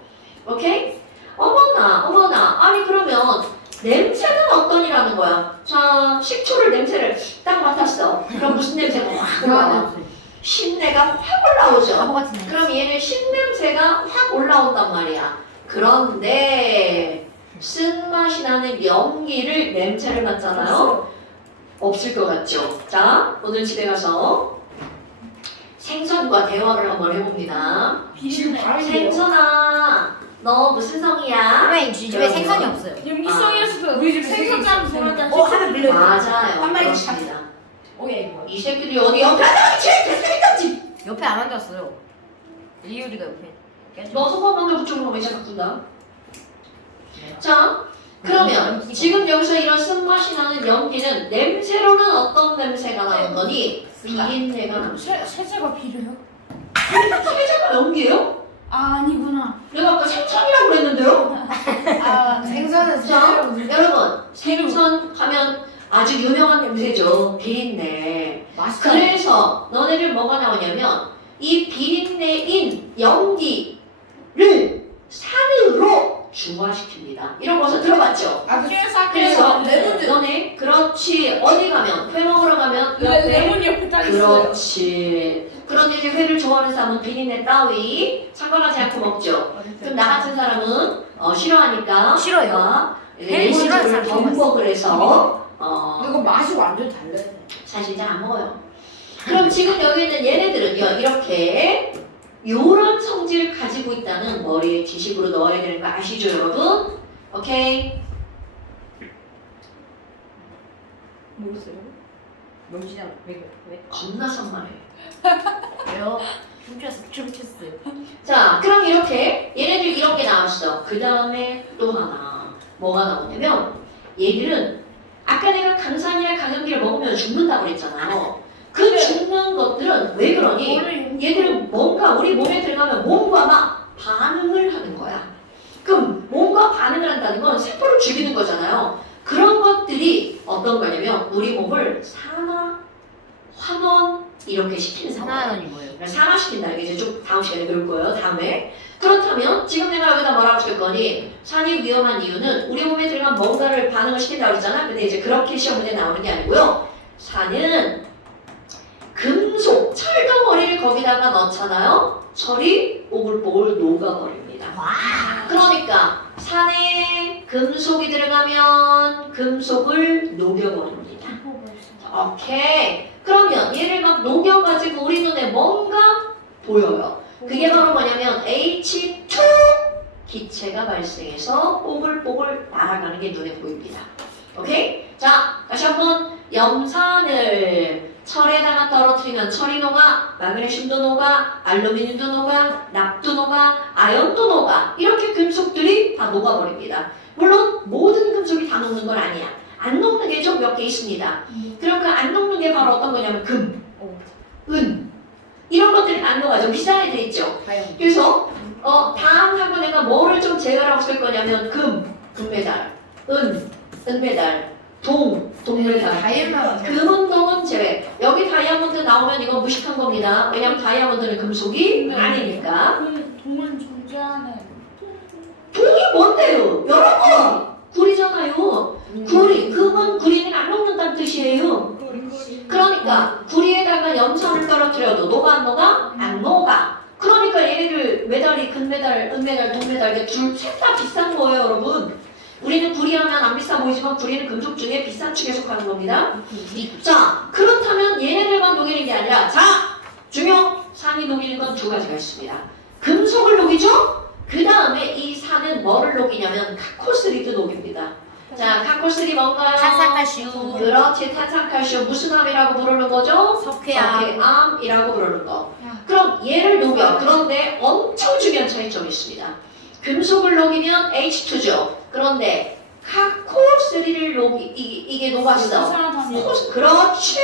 오케이? 어머나. 아니 그러면 냄새는 어떤이라는 거야? 자, 식초를 냄새를 딱 맡았어. 그럼 무슨 냄새가 확 올라와? 신내가 확 올라오죠. 바보 같은 애. 그럼 얘는 신냄새가 확 올라온단 말이야. 그런데 쓴맛이 나는 염기를 냄새를 맡잖아요. 없을 것 같죠? 자, 오늘 집에 가서 생선과 대화를 한번 해봅니다. 생선아, 너 무슨 성이야? 왜 집에 생선이 없어요? 연기성이었어도 우리 집 생선장 보내다 하나 빌려. 맞아요. 한 마리 그렇습니다. 오야 이거. 이 새끼들이 어디 옆에 앉아 제일 됐으니까지. 옆에 안 앉았어요. 이유리가 옆에. 너 소금 먼저 붙여보면 이제 바꾼다. 자, 그러면 지금 여기서 이런 쓴맛이 나는 연기는 냄새로는 어떤 냄새가 나는 거니? 비린내가 납니다. 세제가 비려요? 세제가 연기예요? 아 아니구나. 내가 아까 생선이라고 그랬는데요? 아 생선은 자, 여러분 생선 하면 아주 유명한 냄새죠. 비린내. 그래서 너네들 뭐가 나오냐면 이 비린내인 연기를 산으로 중화시킵니다. 이런 것을 들어봤죠? 그래서 너네 그렇지 어디 가면 회 먹으러 가면 레몬 옆에 딱 있어요. 그렇지. 그런데 이제 회를 좋아하는 사람은 비린내 따위 상관하지 않고 먹죠. 그럼 나 같은 사람은 싫어하니까 싫어요. 레몬즙을 싫어하는 사람 덤벅을 해서 이거 맛이 완전 달라요. 사실 잘 안 먹어요. 그럼 지금 여기 있는 얘네들은요 이렇게 요런 성질을 가지고 있다는 머리에 지식으로 넣어야 되는 거 아시죠 여러분? 오케이? 모르겠어요. 명진아 왜? 겁나 산만해. 왜요? 춤췄어요. 자, 그럼 이렇게 얘네들 이런 게 나왔어. 그 다음에 또 하나 뭐가 나오냐면 얘들은 아까 내가 강산이나 강염기를 먹으면 죽는다고 그랬잖아요. 그 죽는 것들은 왜 그러니? 얘들은 뭔가 우리 몸에 들어가면 몸과 막 반응을 하는 거야. 그럼 몸과 반응을 한다는 건 세포를 죽이는 거잖아요. 그런 것들이 어떤 거냐면 우리 몸을 산화, 환원 이렇게 시키는 상황. 산화연이 뭐예요? 산화시킨다. 이게 이제 좀 다음 시간에 배울 거예요. 다음에. 그렇다면 지금 내가 여기다 뭐라고 쓸 거니? 산이 위험한 이유는 우리 몸에 들어간 뭔가를 반응을 시킨다고 했잖아. 근데 이제 그렇게 시험 문제에 나오는 게 아니고요. 산은 금속, 철덩어리를 거기다가 넣잖아요. 철이 오글오글 녹아버립니다. 그러니까 산에 금속이 들어가면 금속을 녹여버립니다. 오케이. 그러면 얘를 막 녹여가지고 우리 눈에 뭔가 보여요. 그게 바로 뭐냐면 H2 기체가 발생해서 뽀글뽀글 날아가는 게 눈에 보입니다. 오케이? 자, 다시 한번 염산을 철에다가 떨어뜨리면 철이 녹아, 마그네슘도 녹아, 알루미늄도 녹아, 납도 녹아, 아연도 녹아. 이렇게 금속들이 다 녹아버립니다. 물론 모든 금속이 다 녹는 건 아니야. 안 녹는 게 좀 몇 개 있습니다. 그럼 그 안 녹는 게 바로 어떤 거냐면 금, 은 이런 것들이 안 녹아져. 비싼 애들 있죠. 그래서 다음하고 내가 뭐를 좀 제외하고 쓸 거냐면 금메달, 은메달, 동메달, 금은 동은 제외. 여기 다이아몬드 나오면 이거 무식한 겁니다. 왜냐면 다이아몬드는 금속이 아니니까. 동은 존재하는. 동이 뭔데요? 여러분! 뜻이에요. 그러니까 구리에다가 염산을 떨어뜨려도 녹아 안 녹아? 안 녹아. 그러니까 얘네들 메달이 금메달, 은메달, 동메달 이게 셋 다 비싼 거예요, 여러분. 우리는 구리하면 안 비싸 보이지만 구리는 금속 중에 비싼 축에 속하는 겁니다. 자, 그렇다면 얘네들만 녹이는 게 아니라 자, 중요! 산이 녹이는 건 두 가지가 있습니다. 금속을 녹이죠? 그 다음에 이 산은 뭐를 녹이냐면 카콜3도 녹입니다. 자, 카콜3 뭔가요? 탄산칼슘. 그렇지, 탄산칼슘. 무슨 암이라고 부르는 거죠? 석회암. 석회암이라고 부르는 거. 그럼 얘를 녹여. 그런데 엄청 중요한 차이점이 있습니다. 금속을 녹이면 H2죠. 그런데 카콜3를 이게 녹았어. 그렇지!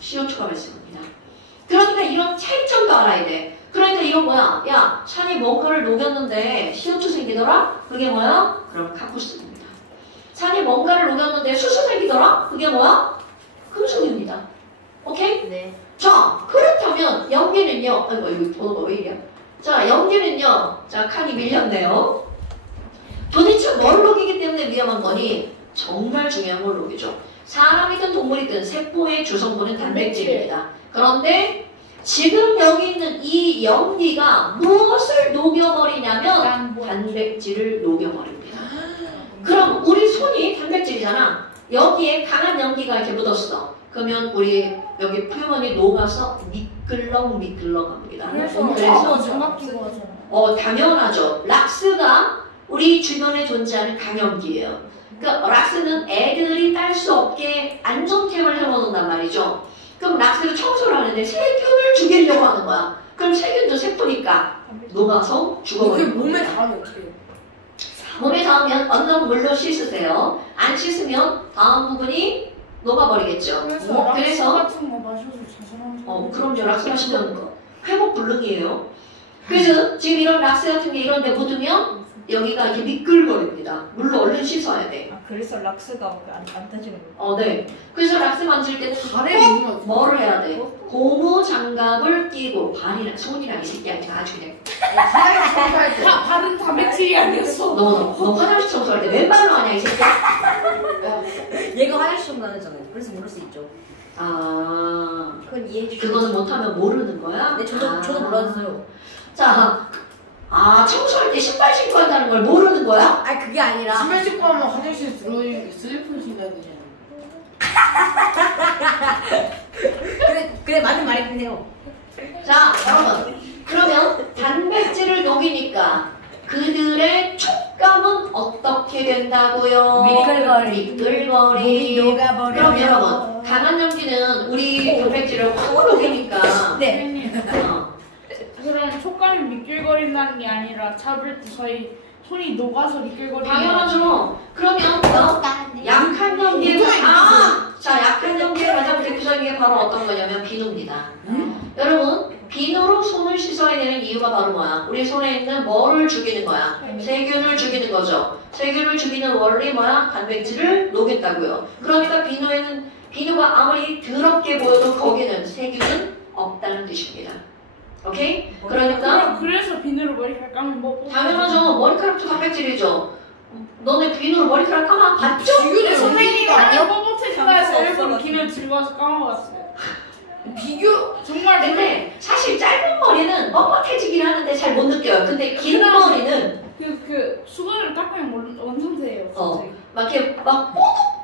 CO2가 발생합니다. 그러니까 이런 차이점도 알아야 돼. 그러니까 이건 뭐야? 야, 산이 뭔가를 녹였는데 CO2 생기더라? 그게 뭐야? 그럼 카콜3입니다. 산이 뭔가를 녹였는데 수소 생기더라? 그게 뭐야? 금속입니다. 오케이? 네. 자, 그렇다면 염기는요. 아이고, 이거 번호가 왜 이래? 자, 염기는요. 자, 칸이 밀렸네요. 도대체 뭘 녹이기 때문에 위험한 거니? 정말 중요한 걸 녹이죠. 사람이든 동물이든 세포의 주성분은 단백질입니다. 그런데 지금 여기 있는 이 염기가 무엇을 녹여버리냐면 단백질을 녹여버립니다. 그럼 우리 손이 단백질이잖아. 여기에 강한 염기가 이렇게 묻었어. 그러면 우리 여기 표면이 녹아서 미끌렁미끌렁합니다. 그래서 장갑 끼고 하잖아. 당연하죠. 락스가 우리 주변에 존재하는 강염기예요. 그러니까 락스는 애들이 딸 수 없게 안전템을 해놓는단 말이죠. 그럼 락스를 청소를 하는데 세균을 죽이려고 하는 거야. 그럼 세균도 세포니까 녹아서 죽어버리는 거야. 몸에 닿으면 어떻게 해요? 몸에 닿으면 얼른 물로 씻으세요. 안 씻으면 다음 부분이 녹아버리겠죠. 그래서 그래서 같은 거 마셔서 자살하는 그럼요. 락스 마시면 회복 불능이에요. 그래서 지금 이런 락스 같은 게 이런 데 묻으면 여기가 이렇게 미끌거립니다. 물로 얼른 씻어야 돼. 그래서 락스가 안 타지는 거. 네. 그래서 락스 만질 때 발에 꼭 묻으면 뭐를 해야 돼? 고무 장갑을 끼고 발이랑 손이랑 이 새끼 아주 그냥 화장실 청소할 때 발은 단백질이 아니었어. 너 화장실 청소할 때 왼발로 하냐 이 새끼야? 얘가 화장실 좀 다녔잖아요. 그래서 모를 수 있죠. 그건 이해해 주시죠. 그거는 못하면 모르는 거야? 네, 저도 몰랐어요. 자, 청소할 때 신발 신고 한다는 걸 모르는 거야? 아니 그게 아니라 신발 신고 하면 화장실 들어오는 게 슬리퍼 신어야 되잖아. 그래 맞는 말이긴 해요. 자, 여러분. 그러면 단백질을 녹이니까 그들의 촉감은 어떻게 된다고요? 미끌거리. 녹아버려. 그럼 여러분, 강한 염기는 우리 단백질을 확 녹이니까. 네. 그런 촉감이 미끌거린다는 게 아니라 잡을 때 저희 손이 녹아서 미끌거리는 당연하죠. 그러면 약한 염기에 약한 염기에 가장 대표적인 게 바로 어떤 거냐면 비누입니다. 여러분, 비누로 손을 씻어야 되는 이유가 바로 뭐야? 우리 손에 있는 뭐를 죽이는 거야? 세균을 죽이는 거죠. 세균을 죽이는 원리 뭐야? 단백질을 녹였다고요. 그러니까 비누가 아무리 더럽게 보여도 거기는 세균은 없다는 뜻입니다. 오케이? 그러니까 그래서 비누로 머리카락 감으면 뭐 당연하죠. 머리카락도 단백질이죠. 너네 비누로 머리카락 감아 봤죠? 비교는 선생님이 아니요. 뻣뻣해진다 해서 일부러 비누 들고 와서 감아봤어요. 비교 정말 근데 사실 짧은 머리는 뻣뻣해지긴 하는데 잘 못 느껴요. 근데 긴 머리는 그 수건으로 닦으면 원상태예요. 갑자기. 막 이렇게 막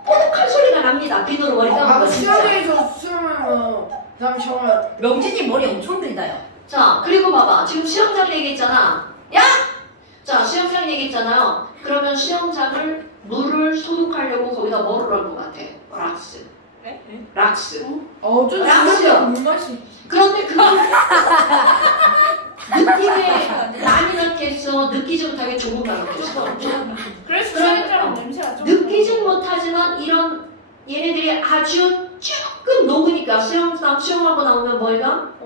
뽀득뽀득한 소리가 납니다. 비누로 머리 감으면 진짜. 수영에서 수영하면 그다음에 샤워하면 명진이 머리 엄청 들다요. 자, 그리고 봐봐. 지금 수영장 얘기했잖아. 야! 자, 수영장 얘기했잖아요. 그러면 수영장을 물을 소독하려고 거기다 뭐를 넣을 것 같아? 락스. 네? 락스. 좀 락스요. 물 맛이 그런데 그 느낌에 많이 넣겠어. 느끼지 못하게 조금만 넣겠어. 그래서 그러니까 수영장은 냄새가 좀 느끼진 못하지만 이런 얘네들이 아주 조금 녹으니까 수영하고 나오면 뭐가?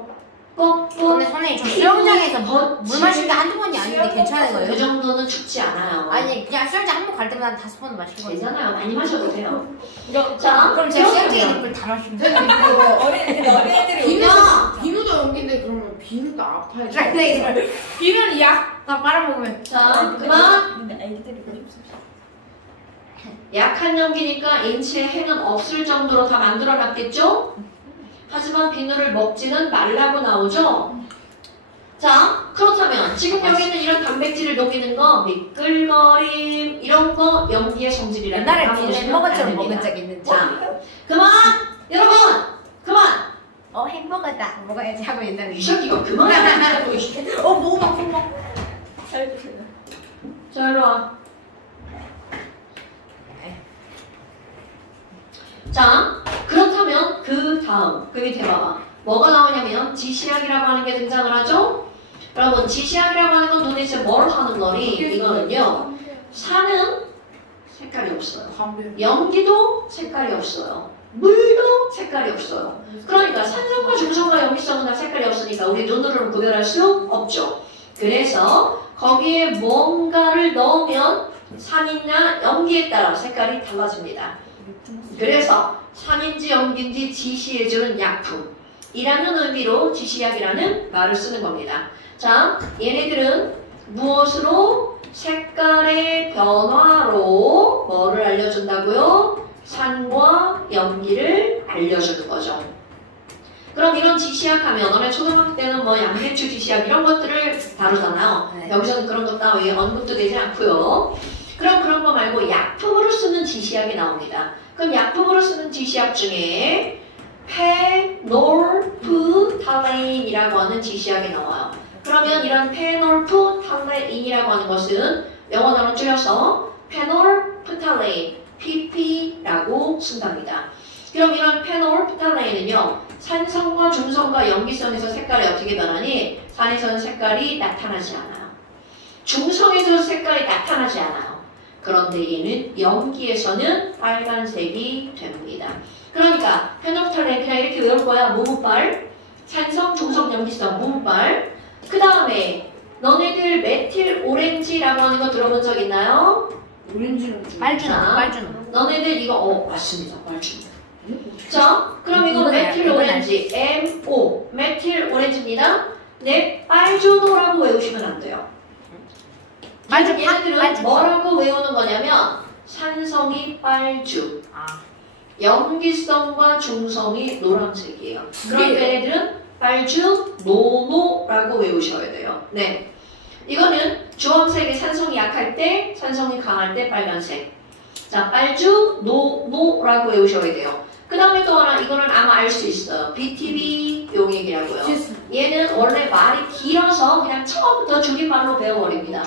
근데 선생님 저 수영장에서 물 마신 게 한두 번이 아닌데 괜찮은 거예요? 그 정도는 춥지 않아요. 아니 그냥 수영장 한 번 갈 때마다 5번 마시는 거예요. 괜찮아요. 많이 마셔도 돼요. 자, 그럼 제가 수영장에 물다 마시면 돼요. 어린애들이 비누도 연기인데 그러면 비누도 아파요. 비누는 약 다 빨아먹으면. 자, 그만. 근데 아이들이 약한 염기니까 인체에 해는 없을 정도로 다 만들어놨겠죠? 하지만 비누를 먹지는 말라고 나오죠? 자, 그렇다면 지금 여기 있는 이런 단백질을 녹이는 거, 미끌거림 이런 거 염기의 성질이라고 옛날에 비누 햄버거처럼 먹은 적 있는지. 자, 그만! 여러분! 그만! 햄버거다. 먹어야지 하고 옛날에. 이 새끼가 그만하라고 먹어. 자, 일로 와. 자, 그렇다면 그 다음, 그 밑에 봐봐. 뭐가 나오냐면 지시약이라고 하는 게 등장을 하죠? 여러분, 지시약이라고 하는 건 도대체 뭘 하는 거니? 이거는요, 산은 색깔이 없어요. 연기도 색깔이 없어요. 물도 색깔이 없어요. 그러니까 산성과 중성과 염기성은 다 색깔이 없으니까 우리 눈으로는 구별할 수 없죠. 그래서 거기에 뭔가를 넣으면 산이나 염기에 따라 색깔이 달라집니다. 그래서 산인지 염기인지 지시해주는 약품이라는 의미로 지시약이라는 말을 쓰는 겁니다. 자, 얘네들은 무엇으로? 색깔의 변화로 뭐를 알려준다고요? 산과 염기를 알려주는 거죠. 그럼 이런 지시약 하면 너네 초등학교 때는 뭐 양배추 지시약 이런 것들을 다루잖아요. 네. 여기서는 그런 것 따위 언급도 되지 않고요. 그럼 그런 거 말고 약품으로 쓰는 지시약이 나옵니다. 그럼 약품으로 쓰는 지시약 중에 페놀프탈레인이라고 하는 지시약이 나와요. 그러면 이런 페놀프탈레인이라고 하는 것은 영어 단어 줄여서 페놀프탈레인, PP라고 쓴답니다. 그럼 이런 페놀프탈레인은요, 산성과 중성과 염기성에서 색깔이 어떻게 변하니? 산에서는 색깔이 나타나지 않아요. 중성에서 색깔이 나타나지 않아요. 그런데 얘는 염기에서는 빨간색이 됩니다. 그러니까 페놀프탈레인 그냥 이렇게 외울 거야. 무무빨, 산성, 중성, 염기성, 무무빨. 그 다음에 너네들 메틸 오렌지라고 하는 거 들어본 적 있나요? 오렌지는 빨주노. 너네들 이거 맞습니다. 빨주노. 자, 그럼 이거 이건 메틸 이건 오렌지, MO, 메틸 오렌지입니다. 네, 빨주노라고 외우시면 안 돼요. 얘네들은 뭐라고 외우는 거냐면 산성이 빨주, 염기성과 중성이 노란색이에요. 그럼 얘네들은 빨주 노노라고 외우셔야 돼요. 네, 이거는 주황색이 산성이 약할 때, 산성이 강할 때 빨간색. 자, 빨주 노노라고 외우셔야 돼요. 그 다음에 또 하나, 이거는 아마 알 수 있어요. BTB 용액이라고요. 얘는 원래 말이 길어서 그냥 처음부터 줄임말로 배워버립니다.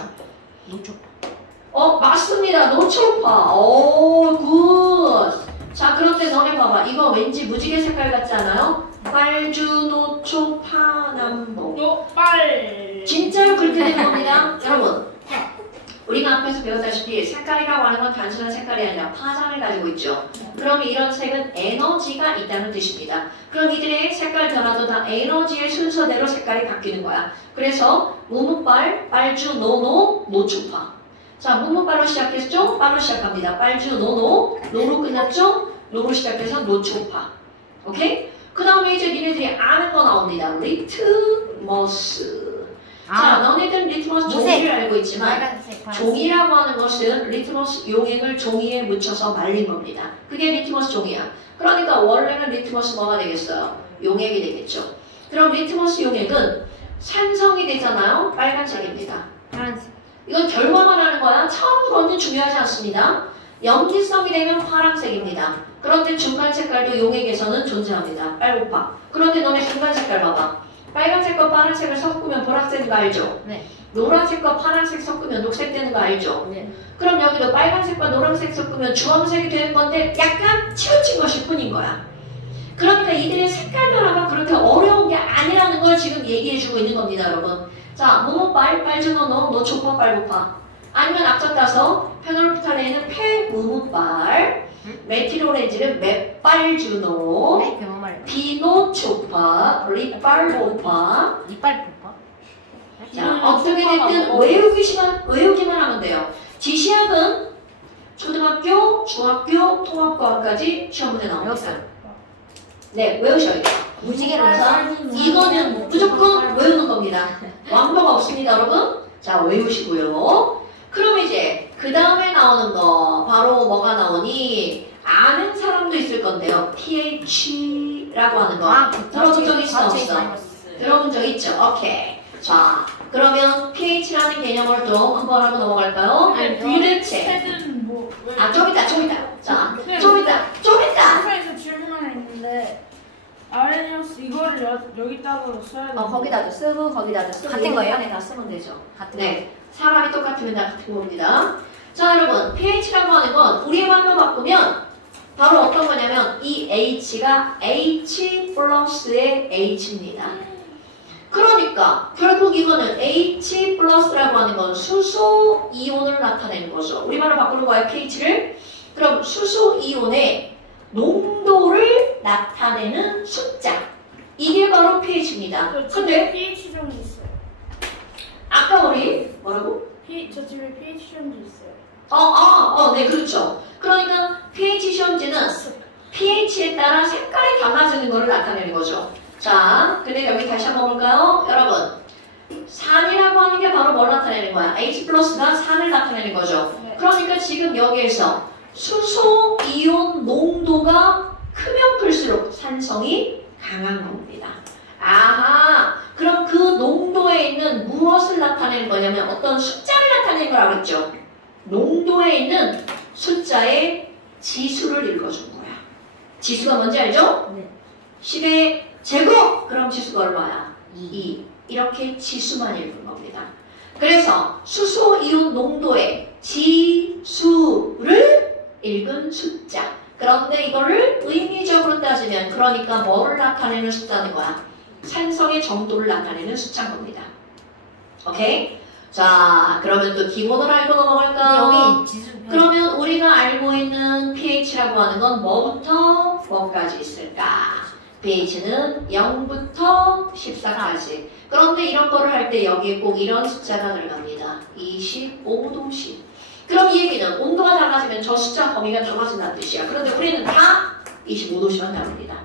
맞습니다. 노초파. 굿. 자, 그런데 너네 봐봐. 이거 왠지 무지개 색깔 같지 않아요? 빨주, 노초, 파남보. 진짜로 그렇게 되는 겁니다. 여러분, 우리가 앞에서 배웠다시피 색깔이라고 하는 건 단순한 색깔이 아니라 파장을 가지고 있죠. 그럼 이런 색은 에너지가 있다는 뜻입니다. 그럼 이들의 색깔 변화도 다 에너지의 순서대로 색깔이 바뀌는 거야. 그래서 무무빨, 빨주, 노노, 노초파. 자, 무무빨로 시작했죠? 빨로 시작합니다. 빨주, 노노, 노로 끝났죠? 노로 시작해서 노초파. 오케이? 그 다음에 이제 니네들이 아는 거 나옵니다. 리트머스. 자, 너네들은 리트머스 종이를 알고 있지만 종이라고 하는 것은 리트머스 용액을 종이에 묻혀서 말린 겁니다. 그게 리트머스 종이야. 그러니까 원래는 리트머스 뭐가 되겠어요? 용액이 되겠죠. 그럼 리트머스 용액은 산성이 되잖아요. 빨간색입니다. 이건 결과만 하는 거야. 처음으로는 중요하지 않습니다. 염기성이 되면 파란색입니다. 그런데 중간 색깔도 용액에서는 존재합니다. 빨고파. 그런데 너네 중간 색깔 봐봐. 빨간색과 파란색을 섞으면 보라색인 거 알죠? 네. 노란색과 파란색 섞으면 녹색 되는 거 알죠? 네. 그럼 여기도 빨간색과 노란색 섞으면 주황색이 되는 건데 약간 치우친 것일 뿐인 거야. 그러니까 이들의 색깔 변화가 그렇게 어려운 게 아니라는 걸 지금 얘기해주고 있는 겁니다, 여러분. 자, 무무빨, 빨주노노, 노초파, 빨고파. 아니면 앞서 따서 페놀프탈레인은 페무무빨, 메틸오렌지는 메빨주노, 비노초파, 리빨로파. 자, 어떻게 됐든 외우기만 하면 돼요. 지시약은 초등학교, 중학교, 통합과학까지 시험 문제 나옵니다. 네, 외우셔야 돼요. 무지개로 이거는 무조건 외우는 겁니다. 왕도가 없습니다, 여러분. 자, 외우시고요. 그럼 이제 그 다음에 나오는 거 바로 뭐가 건데요. pH라고 하는 거 들어본 적 있어 없어? 들어본 적 있죠? 오케이. 자, 그러면 pH라는 개념을 또 한번 하고 넘어갈까요? 도대체. 는 뭐? 왜? 좀 있다. 자, 좀 있다. 회사에서 질문 하나 있는데 아레니우스 이거를 여기다가 써야 돼. 거기다도 쓰고 거기다도 쓰고 같은 거예요? 네, 다 쓰면 되죠. 같은 네, 사람이 똑같으면 다 같은 겁니다. 자, 여러분, pH라고 하는 건 우리의 말로 바꾸면 바로 어떤 거냐면 이 H가 H 플러스의 H입니다. 그러니까 결국 이거는 H 플러스라고 하는 건 수소 이온을 나타내는 거죠. 우리말로 바꾸는 거예요, pH를. 그럼 수소 이온의 농도를 나타내는 숫자. 이게 바로 pH입니다. 근데 pH 정지 있어요. 아까 우리 뭐라고? 저 집에 pH 정지 있어요. 네, 그렇죠. 그러니까 pH 시험지는 pH에 따라 색깔이 달라지는 것을 나타내는 거죠. 자, 근데 여기 다시 한번 볼까요? 여러분, 산이라고 하는 게 바로 뭘 나타내는 거야? H 플러스가 산을 나타내는 거죠. 네. 그러니까 지금 여기에서 수소 이온 농도가 크면 클수록 산성이 강한 겁니다. 아하, 그럼 그 농도에 있는 무엇을 나타내는 거냐면 어떤 숫자를 나타내는 거라고 했죠. 농도에 있는 숫자의 지수를 읽어준 거야. 지수가 뭔지 알죠? 네. 10의 제곱! 그럼 지수가 얼마야? 2. 이렇게 지수만 읽은 겁니다. 그래서 수소 이온 농도의 지수를 읽은 숫자. 그런데 이거를 의미적으로 따지면 그러니까 뭐를 나타내는 숫자는 거야? 산성의 정도를 나타내는 숫자인 겁니다. 오케이? 자, 그러면 또 기본을 알고 넘어갈까? 여기 지수. 그러면 우리가 알고 있는 pH라고 하는 건 뭐부터 뭐까지 있을까? pH는 0부터 14까지. 그런데 이런 거를 할 때 여기에 꼭 이런 숫자가 들어갑니다. 25도씨. 그럼 이 얘기는 온도가 달라지면 저 숫자 범위가 달라진다는 뜻이야. 그런데 우리는 다 25도씨만 나옵니다.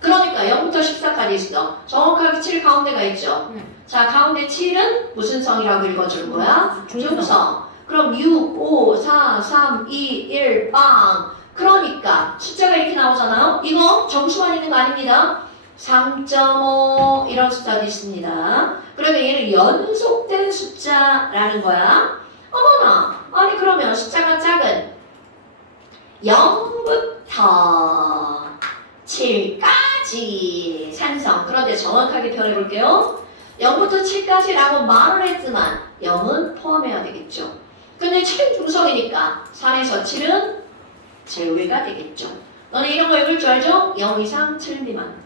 그러니까 0부터 14까지 있어. 정확하게 7 가운데가 있죠. 자, 가운데 7은 무슨 성이라고 읽어줄 거야? 중성. 그럼 6, 5, 4, 3, 2, 1, 빵. 그러니까 숫자가 이렇게 나오잖아요. 이거 정수만 있는 거 아닙니다. 3.5 이런 숫자도 있습니다. 그러면 얘는 연속된 숫자라는 거야. 어머나, 아니 그러면 숫자가 작은 0부터 7까지 산성. 그런데 정확하게 표현해 볼게요. 0부터 7까지라고 말을 했지만 0은 포함해야 되겠죠. 근데 7은 중성이니까 3에서 7은 제외가 되겠죠. 너네 이런 거 읽을 줄 알죠? 0 이상 7 미만.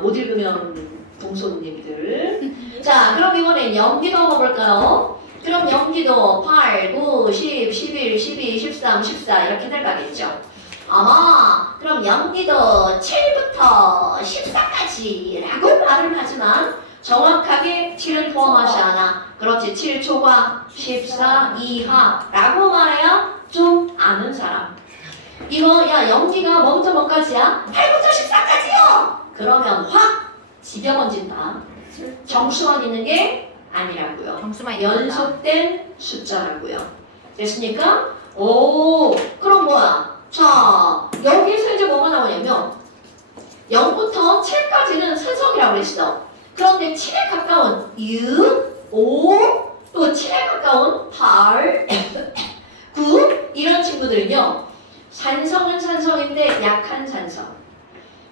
못 읽으면 동소님들. 자, 그럼 이번엔 연기도 한번 볼까요? 그럼 연기도 8, 9, 10, 11, 12, 13, 14 이렇게 들어가겠죠. 그럼 연기도 7부터 14까지 라고 말을 하지만 정확하게 7을 포함하지 않아. 그렇지, 7 초과 14 이하 라고 말해야 좀 아는 사람. 이거 야 연기가 뭐부터 뭐까지야? 8부터 14까지요! 그러면 확 지겨워진다. 정수만 있는 게 아니라고요. 정수만 있는 연속된 숫자라고요. 됐습니까? 오, 그럼 뭐야? 자, 여기서 이제 뭐가 나오냐면 0부터 7까지는 산성이라고 그랬어. 그런데 7에 가까운 6, 5, 또 7에 가까운 8, 9 이런 친구들은요. 산성은 산성인데 약한 산성.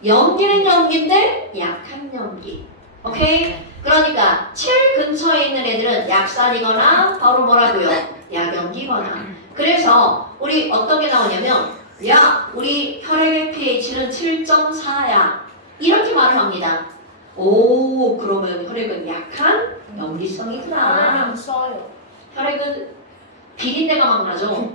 염기는 염기인데 약한 염기. 오케이? 그러니까 7 근처에 있는 애들은 약산이거나 바로 뭐라고요? 약염기거나. 그래서 우리 어떤 게 나오냐면 야, 우리 혈액의 pH는 7.4야. 이렇게 말을 합니다. 오, 그러면 혈액은 약한 염기성이구나. 그러면 써요. 혈액은 비린내가 막 나죠?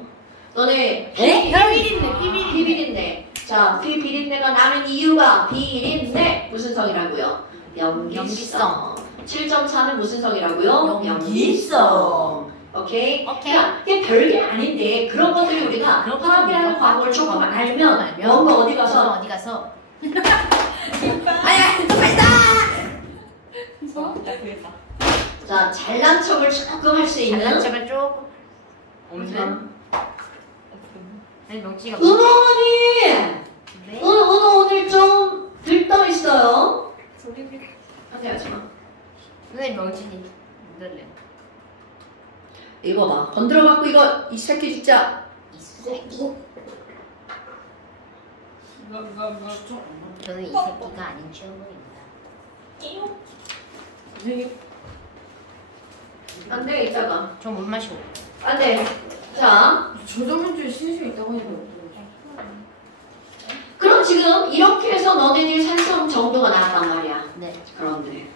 너네 비린내, 비린내. 자, 비린내가 나는 이유가 비린내 무슨 성이라고요? 염기성. 7.4는 무슨 성이라고요? 염기성. 오케이? 그러니까 이게 별게 아닌데 그런 것들이 우리가 화학이라는 과목을 조금 알면 뭔가 어디 가서 아야, 똑같다! 자, 잘난 척을 조금 할 수 있는 잠깐 조금. 아니, 명치가. 은원이 오늘 좀 들떠 있어요. 안돼 하지 마. 선생님 명진이 힘들래. 이거 봐. 건드려갖고 이거 이 새끼 진짜. 이 새끼. 저는 이 새끼가 아닌 취업입니다. 안 돼, 이따가. 저 물 마시고. 안 돼. 자, 저저번주에 신수 있다고 했는데 그럼 지금 이렇게 해서 너네들 산성 정도가 나왔단 말이야. 네. 그런데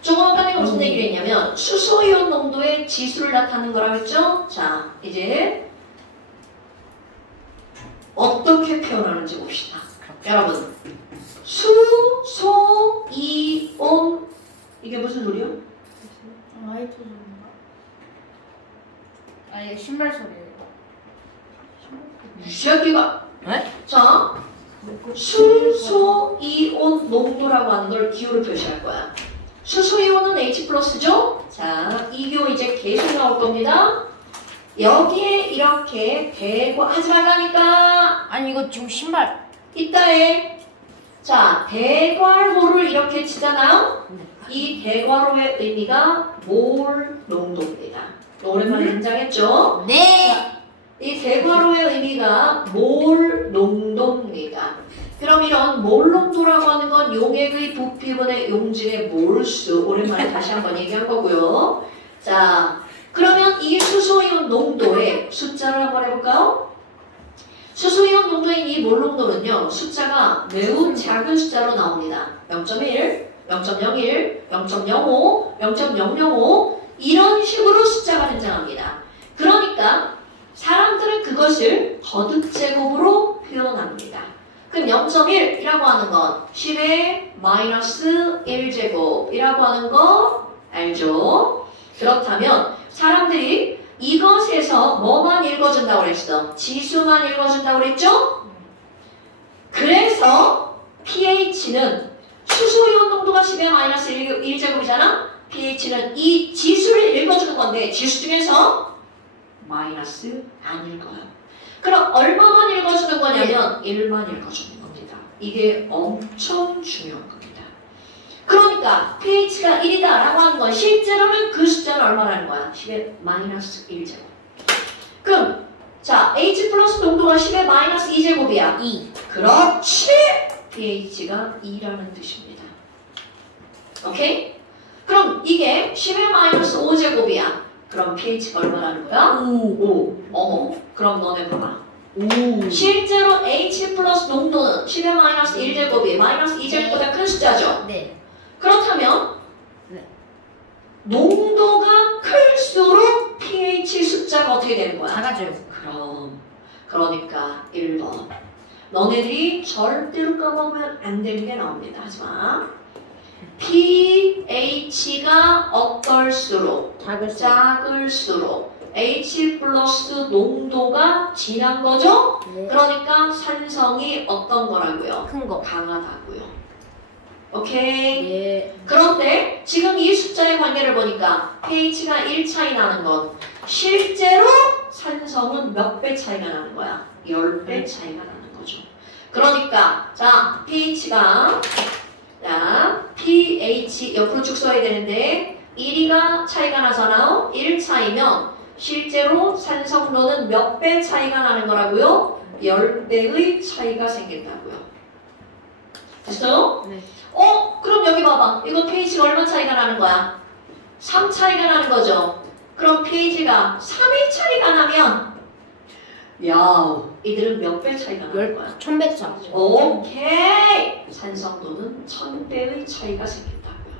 조금 아까 무슨 얘기를 했냐면 수소이온 농도의 지수를 나타내는 거라고 했죠? 자, 이제 어떻게 표현하는지 봅시다. 여러분, 수소이온 이게 무슨 소리요? 라이토존인가? 아 이게 신발 소리예요. 이 새끼가. 네? 자, 수소이온 농도라고 하는 걸 기호로 표시할 거야. 수소이온은 H 플러스죠? 자, 이 기호 이제 계속 나올 겁니다. 여기에 이렇게 대괄하지 말라니까. 아니 이거 지금 신발. 이따에 자, 대괄호를 이렇게 치잖아요. 이 대괄호의 의미가 몰 농도입니다. 오랜만에 등장했죠? 네. 이 대괄호의 의미가 몰 농도입니다. 그럼 이런 몰 농도라고 하는 건 용액의 부피분의 용질의 몰수. 오랜만에 다시 한번 얘기한 거고요. 자, 그러면 이 수소이온 농도의 숫자를 한번 해볼까요? 수소이온 농도인 이 몰 농도는요, 숫자가 매우 작은 숫자로 나옵니다. 0.1, 0.01, 0.05, 0.005 이런 식으로 숫자가 등장합니다. 그러니까 사람들은 그것을 거듭제곱으로 표현합니다. 그럼 0.1이라고 하는 건 10의 마이너스 1제곱이라고 하는 거 알죠? 그렇다면 사람들이 이것에서 뭐만 읽어준다고 그랬어? 지수만 읽어준다고 그랬죠? 그래서 pH는 수소이온 농도가 10의 마이너스 1제곱이잖아? pH는 이 지수를 읽어주는 건데 지수 중에서 마이너스 안 읽어요. 그럼 얼마만 읽어주는 거냐면 1만 읽어주는 겁니다. 이게 엄청 중요한 겁니다. 그러니까 pH가 1이다 라고 하는 건 실제로는 그 숫자는 얼마라는 거야? 10의 마이너스 1제곱. 그럼 자 H 플러스 농도가 10의 마이너스 2제곱이야. 2. 그렇지! pH가 2라는 뜻입니다. 오케이? 그럼 이게 10의 마이너스 5제곱이야. 그럼 pH가 얼마라는 거야? 5. 어머. 그럼 너네 봐봐. 실제로 H 플러스 농도는 10의 마이너스 1제곱이 마이너스 2제곱보다 큰 숫자죠? 네. 그렇다면 네. 농도가 클수록 pH 숫자가 어떻게 되는 거야? 작아져요. 그러니까 1번. 너네들이 절대로 까먹으면 안 되는 게 나옵니다. 하지마. pH가 어떨수록 작을수록 H 플러스 농도가 진한 거죠? 네. 그러니까 산성이 어떤 거라고요? 큰 거. 강하다고요. 오케이? 네. 그런데 지금 이 숫자의 관계를 보니까 pH가 1 차이 나는 건 실제로 산성은 몇 배 차이가 나는 거야? 10배 차이가 나는 거죠. 그러니까 자 pH가 자 pH 옆으로 쭉 써야 되는데 1이가 차이가 나잖아요. 1 차이면 실제로 산성도는 몇 배 차이가 나는 거라고요? 10배의 차이가 생긴다고요. 됐어요? 네. 그럼 여기 봐봐. 이거 pH가 얼마 차이가 나는 거야? 3 차이가 나는 거죠. 그럼 pH가 3의 차이가 나면 야, 이들은 몇 배 차이가 나는 거야? 1000배 차. 오케이! 산성도는 1000배의 차이가 생긴다고요.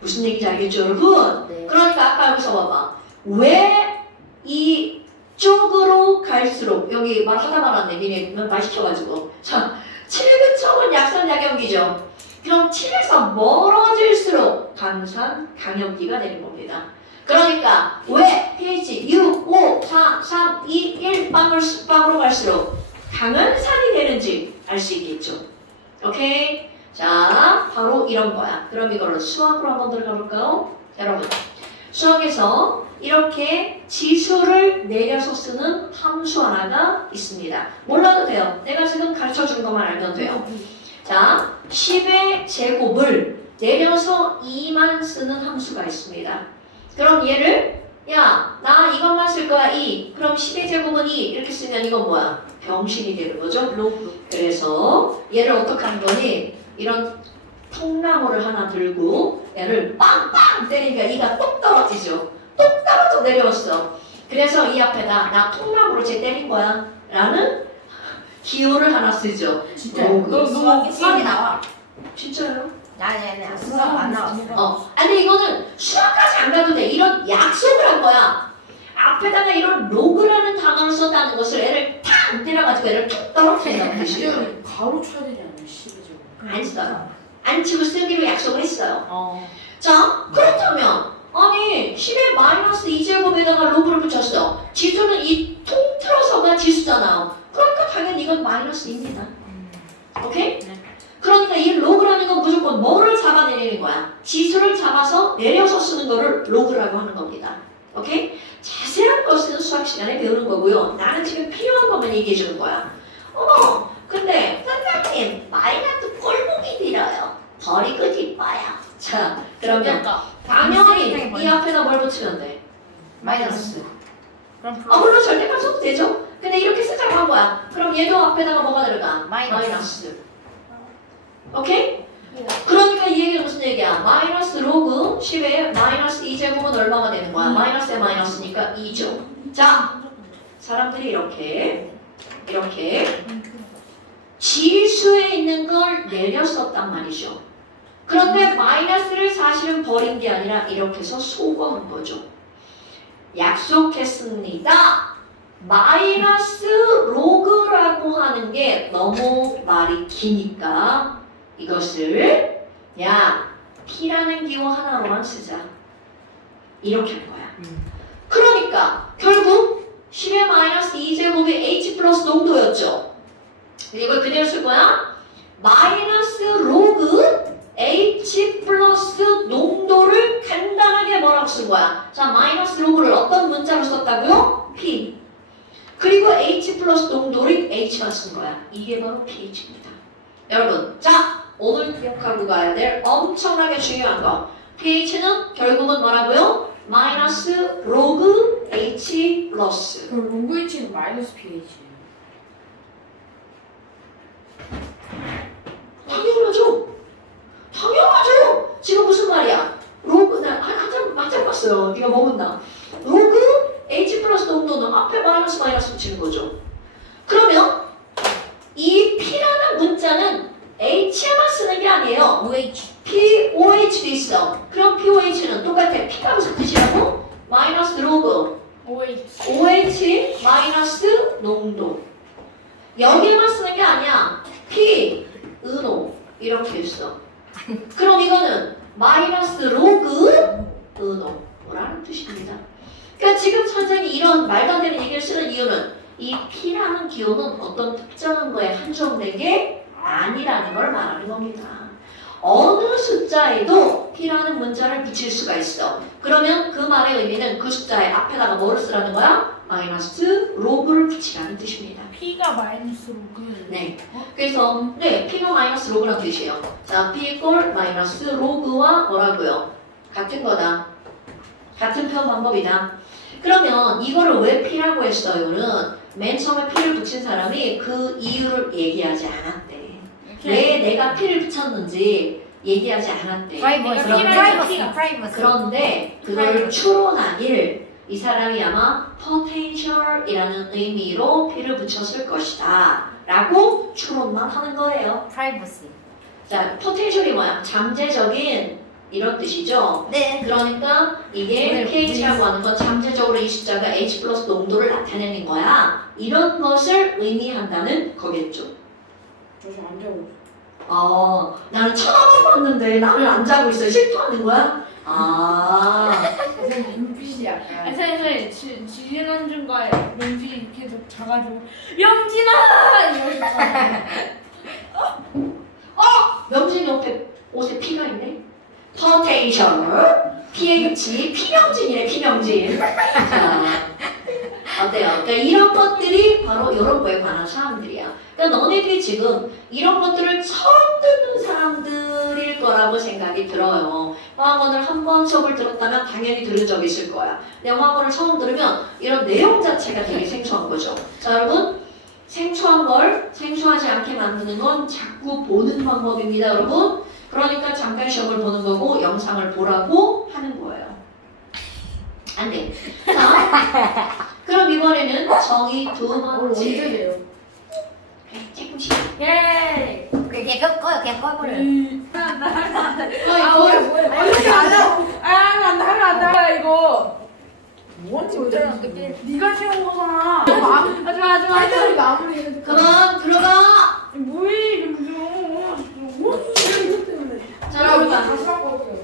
무슨 얘기인지 알겠죠, 여러분? 네. 그러니까 아까 여기서 봐봐. 왜 이쪽으로 갈수록 여기 말하다 말았네. 니네 말 시켜가지고. 자, 7근처은 약산약염기죠. 그럼 7에서 멀어질수록 강산, 강염기가 되는 겁니다. 그러니까 왜 pH 6, 5, 4, 3, 2, 1 빵으로 갈수록 강한 산이 되는지 알 수 있겠죠. 오케이? 자, 바로 이런 거야. 그럼 이걸로 수학으로 한번 들어가 볼까요? 여러분, 수학에서 이렇게 지수를 내려서 쓰는 함수 하나가 있습니다. 몰라도 돼요. 내가 지금 가르쳐주는 것만 알면 돼요. 자, 10의 제곱을 내려서 2만 쓰는 함수가 있습니다. 그럼 얘를 야, 나 이것만 쓸 거야 2. 그럼 10의 제곱은 2 이렇게 쓰면 이건 뭐야? 병신이 되는 거죠. 로그. 그래서 얘를 어떻게 하는 거니? 이런 통나무를 하나 들고 얘를 빵빵 때리니까 이가 똑 떨어지죠. 똑 떨어져 내려왔어. 그래서 이 앞에다 나 통나무로 쟤 때린 거야 라는 기호를 하나 쓰죠. 진짜 로그. 수학이 나와. 진짜요? 아니, 수학 안 나왔어. 아니 이거는 수학까지 안 가도 돼. 이런 약속을 한 거야. 앞에다가 이런 로그라는 단어를 썼다는 것을 애를 탁 때려가지고 애를 툭 떨어뜨린다는 뜻이에요. 가로 쳐야 되지 않아요? 10이죠. 안 써요. 안 치고 쓰기로 약속을 했어요. 자, 그렇다면 아니 10의 마이너스 2제곱에다가 로그를 붙였어. 지수는 이 통틀어서가 지수잖아요. 그러니까 당연히 이건 마이너스 2입니다. 오케이? 그러니까 이 로그라는 건 무조건 뭐를 잡아내리는 거야? 지수를 잡아서 내려서 쓰는 거를 로그라고 하는 겁니다. 오케이? 자세한 것은 수학 시간에 배우는 거고요. 나는 지금 필요한 것만 얘기해 주는 거야. 어머, 근데 선생님 마이너스 꼴보기 길어요. 버리고 뒷봐요. 자, 그러면 당연히 이 앞에다 뭘 붙이면 돼? 마이너스. 그럼 물론 절대값 써도 되죠. 근데 이렇게 쓰자고 한 거야. 그럼 얘도 앞에다가 뭐가 들어가? 마이너스. 오케이? 그러니까 이 얘기는 무슨 얘기야? 마이너스 로그 10에 마이너스 2제곱은 얼마가 되는 거야? 마이너스에 마이너스니까 2죠. 자, 사람들이 이렇게 지수에 있는 걸 내려 썼단 말이죠. 그런데 마이너스를 사실은 버린 게 아니라 이렇게 해서 소거한 거죠. 약속했습니다. 마이너스 로그라고 하는 게 너무 말이 기니까 이것을 야 P라는 기호 하나로만 쓰자. 이렇게 한 거야. 그러니까 결국 10의 마이너스 2제곱이 H 플러스 농도였죠. 이걸 그대로 쓸 거야. 마이너스 로그 H 플러스 농도를 간단하게 뭐라고 쓴 거야? 자, 마이너스 로그를 어떤 문자로 썼다고요? P. 그리고 H 플러스 농도를 H만 쓴 거야. 이게 바로 pH입니다. 여러분, 자, 오늘 기억하고 가야 될 엄청나게 중요한 거. pH는 결국은 뭐라고요? 마이너스 로그 H 플러스. 그럼 로그 H는 마이너스 pH예요. 당연하죠. 당연하죠. 지금 무슨 말이야? 로그, 나 한참 봤어요. 네가 먹었나? 로그 H 플러스 농도는 앞에 마이너스 붙이는 거죠. 그러면 이 P라는 문자는 H에만 쓰는 게 아니에요. OH. POH도 있어. 그럼 POH는 똑같아. P가 무슨 뜻이라고? 마이너스 로그 OH 마이너스 농도. 여기에만 쓰는 게 아니야. P, 은호 이렇게 있어. 그럼 이거는 마이너스 로그 은호라는 뜻입니다. 그러니까 지금 선생님이 이런 말도 안 되는 얘기를 쓰는 이유는 이 P라는 기호는 어떤 특정한 거에 한정된 게 아니라는 걸 말하는 겁니다. 어느 숫자에도 P라는 문자를 붙일 수가 있어. 그러면 그 말의 의미는 그 숫자의 앞에다가 뭐를 쓰라는 거야? 마이너스 로그를 붙이라는 뜻입니다. P가 마이너스 로그. 네. 그래서 네, P가 마이너스 로그라는 뜻이에요. 자, P 이꼴 마이너스 로그와 뭐라고요? 같은 거다. 같은 표현 방법이다. 그러면 이거를 왜 P라고 했어요는 맨 처음에 P를 붙인 사람이 그 이유를 얘기하지 않았대. 왜 내가 P를 붙였는지 얘기하지 않았대. 프라이버시. 그런데 그걸 추론하길 이 사람이 아마 potential이라는 의미로 P를 붙였을 것이다 라고 추론만 하는 거예요. 프라이버시. 자, potential이 뭐야? 잠재적인 이런 뜻이죠? 네. 그러니까 이게 pH라고 하는 건 잠재적으로 이 숫자가 H 플러스 농도를 나타내는 거야. 이런 것을 의미한다는 거겠죠. 저 지금 안 자고 있어요. 나는 처음 봤는데 나를 안 자고 있어. 실토하는 거야? 선생님 눈빛이 약간. 아니 선생님 지난주인가에 명진이 계속 자가지고 명진아 이러셨잖아요. 명진 옆에 옷에 피가 있네? potential, pH, 피명진이네, 피명진. 자, 어때요? 그러니까 이런 것들이 바로 이런 거에 관한 사람들이야. 그러니까 너네들이 지금 이런 것들을 처음 듣는 사람들일 거라고 생각이 들어요. 화학원을 한 번 수업을 들었다면 당연히 들은 적이 있을 거야. 근데 화학원을 처음 들으면 이런 내용 자체가 되게 생소한 거죠. 자, 여러분. 생소한 걸 생소하지 않게 만드는 건 자꾸 보는 방법입니다, 여러분. 그러니까 잠깐 시험을 보는 거고 영상을 보라고 하는 거예요. 안 돼. 자, 그럼 이번에는 정의 두 번째. 조금씩. 예. 그냥 꺼요, 그냥 꺼버려. 안다 이거. 뭔지 모르겠는데. 네가 세운 거잖아. 하지마. 마무리. 그만 들어가. 뭐해 이거. 자, 여러분. 다시 바꿔볼게요.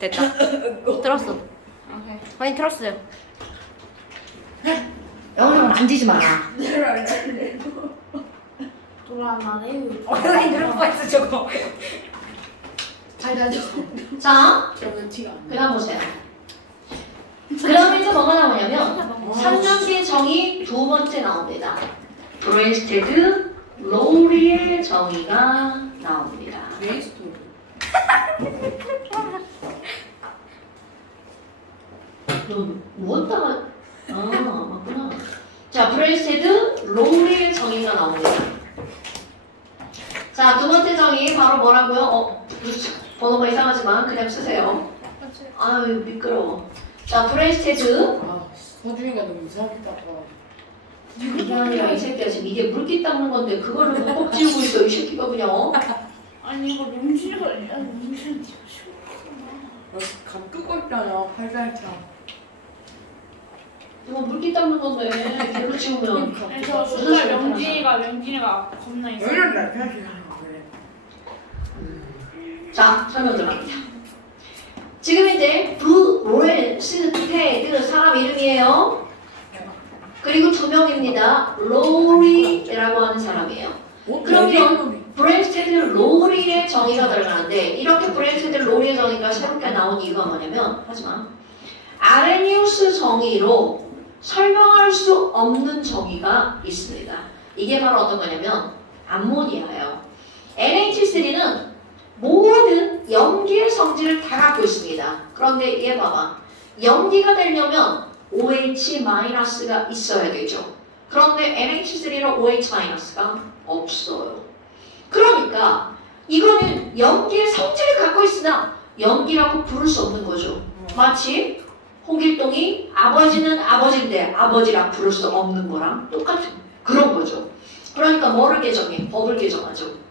됐다. 들었어. 아니, 들었어요. 영어를 만지지 마라. 돌아나네. 아니, 누를 거 있어, 저거. 자, 저는 티가. 그 다음 보세요. 그 다음에 이제 뭐가 나오냐면 3년기의 정의 두 번째 나옵니다. 브레스테드 로리의 정의가 나옵니다. 레이스토리. 너 무엇다가 맞구나. 자, 브레스테드 로리의 정의가 나옵니다. 자, 두 번째 정의 바로 뭐라고요? 번호가 이상하지만 그냥 쓰세요. 아유 미끄러워. 자, 브레스테드. 서준이가 너무 이상하게 닦아. 이게 아니라 이 새끼야 지금 이게 물기 닦는 건데 그거를 꼭 지우고 있어 이 새끼가 그냥. 아니 이거 명진이가 명진이 감 끄고 있잖아. 팔달차. 이거 물기 닦는 건데 걔로 지우면. 저 정말 명진이가 겁나 있어. 여기는 날 편하게 하는 거 그래. 자, 설명 들어갑니다. 지금 이제 브레스테드 사람 이름이에요. 그리고 두 명입니다. 로리라고 하는 사람이에요. 그러면 브레스테드 로리의 정의가 들어가는데 이렇게 브레스테드 로리의 정의가 새롭게 나온 이유가 뭐냐면 하지만 아레니우스 정의로 설명할 수 없는 정의가 있습니다. 이게 바로 어떤 거냐면 암모니아예요. NH3는 모든 염기의 성질을 다 갖고 있습니다. 그런데 얘 봐봐. 염기가 되려면 OH-가 있어야 되죠. 그런데 NH3로 OH-가 없어요. 그러니까 이거는 염기의 성질을 갖고 있으나 염기라고 부를 수 없는 거죠. 마치 홍길동이 아버지는 아버지인데 아버지라 부를 수 없는 거랑 똑같은 그런 거죠. 그러니까 뭐를 개정해? 법을 개정하죠.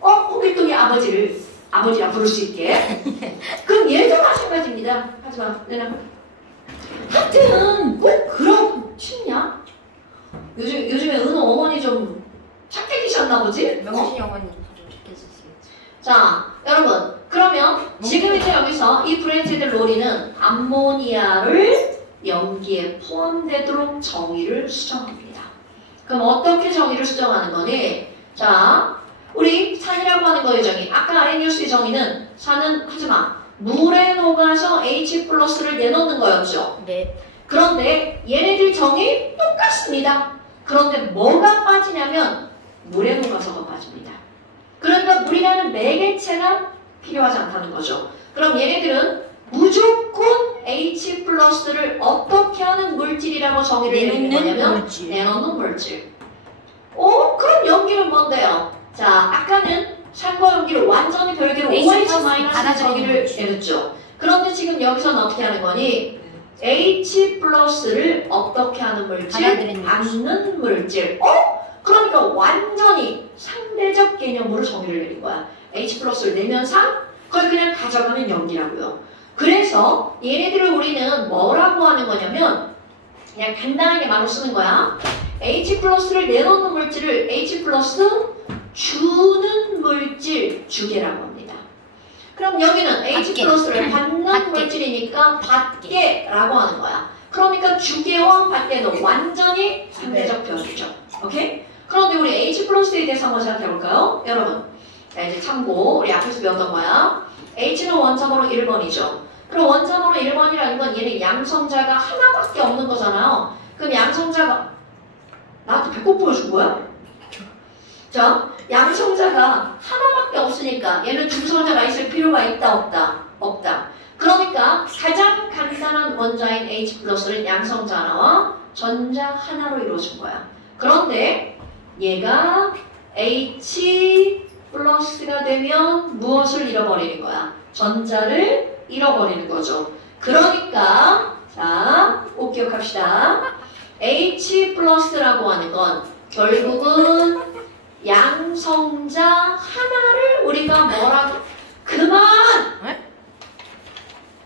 홍길동이 아버지를 아버지라 부를 수 있게. 그럼 얘도 마찬가지입니다. 하지만 내가 하여튼 꼭 그런 쉽냐? 요즘에 은호 어머니 좀 착해지셨나 보지? 명신이 어머니 좀 좋겠었어요. 자, 여러분 그러면 지금 이제 여기서 이 브레스테드 로리는 암모니아를 염기에 포함되도록 정의를 수정합니다. 그럼 어떻게 정의를 수정하는 거니? 자, 우리 산이라고 하는 거의 정의. 아까 아레니우스의 정의는 산은 하지마. 물에 녹아서 H+를 내놓는 거였죠. 네. 그런데 얘네들 정의 똑같습니다. 그런데 뭐가 빠지냐면 물에 녹아서가 빠집니다. 그러니까 물이라는 매개체가 필요하지 않다는 거죠. 그럼 얘네들은 무조건 H+를 어떻게 하는 물질이라고 정의를 내리는 거냐면 내놓는 물질. 그럼 염기는 뭔데요? 자, 아까는 산과 염기를 완전히 별개로 OH- 정의를 내렸죠. 그런데 지금 여기서는 어떻게 하는 거니? H+를 어떻게 하는 물질? 않는 물질. 그러니까 완전히 상대적 개념으로 정의를 내린 거야. H+를 내면 산, 그걸 그냥 가져가면 염기라고요. 그래서 얘네들을 우리는 뭐라고 하는 거냐면 그냥 간단하게 말로 쓰는 거야. H+를 내놓는 물질을 H+ 주는 물질 주계라고 합니다. 그럼 여기는 H+를 받는 물질이니까 받게라고 하는 거야. 그러니까 주계와 받게는 완전히 상대적 변이죠. 오케이? 그런데 우리 H+에 대해서 한번 생각해 볼까요? 여러분, 자 이제 참고 우리 앞에서 배웠던 거야. H는 원점으로 1번이죠. 그럼 원자번호 1번이라는 건 얘는 양성자가 하나밖에 없는 거잖아요. 그럼 양성자가 나한테 배꼽 보여준 거야? 자, 양성자가 하나밖에 없으니까 얘는 중성자가 있을 필요가 있다 없다? 없다. 그러니까 가장 간단한 원자인 H+는 양성자 하나와 전자 하나로 이루어진 거야. 그런데 얘가 H+가 되면 무엇을 잃어버리는 거야? 전자를 잃어버리는 거죠. 그러니까 자, 꼭 기억합시다. H+라고 하는 건 결국은 양성자 하나를 우리가 뭐라고 그만!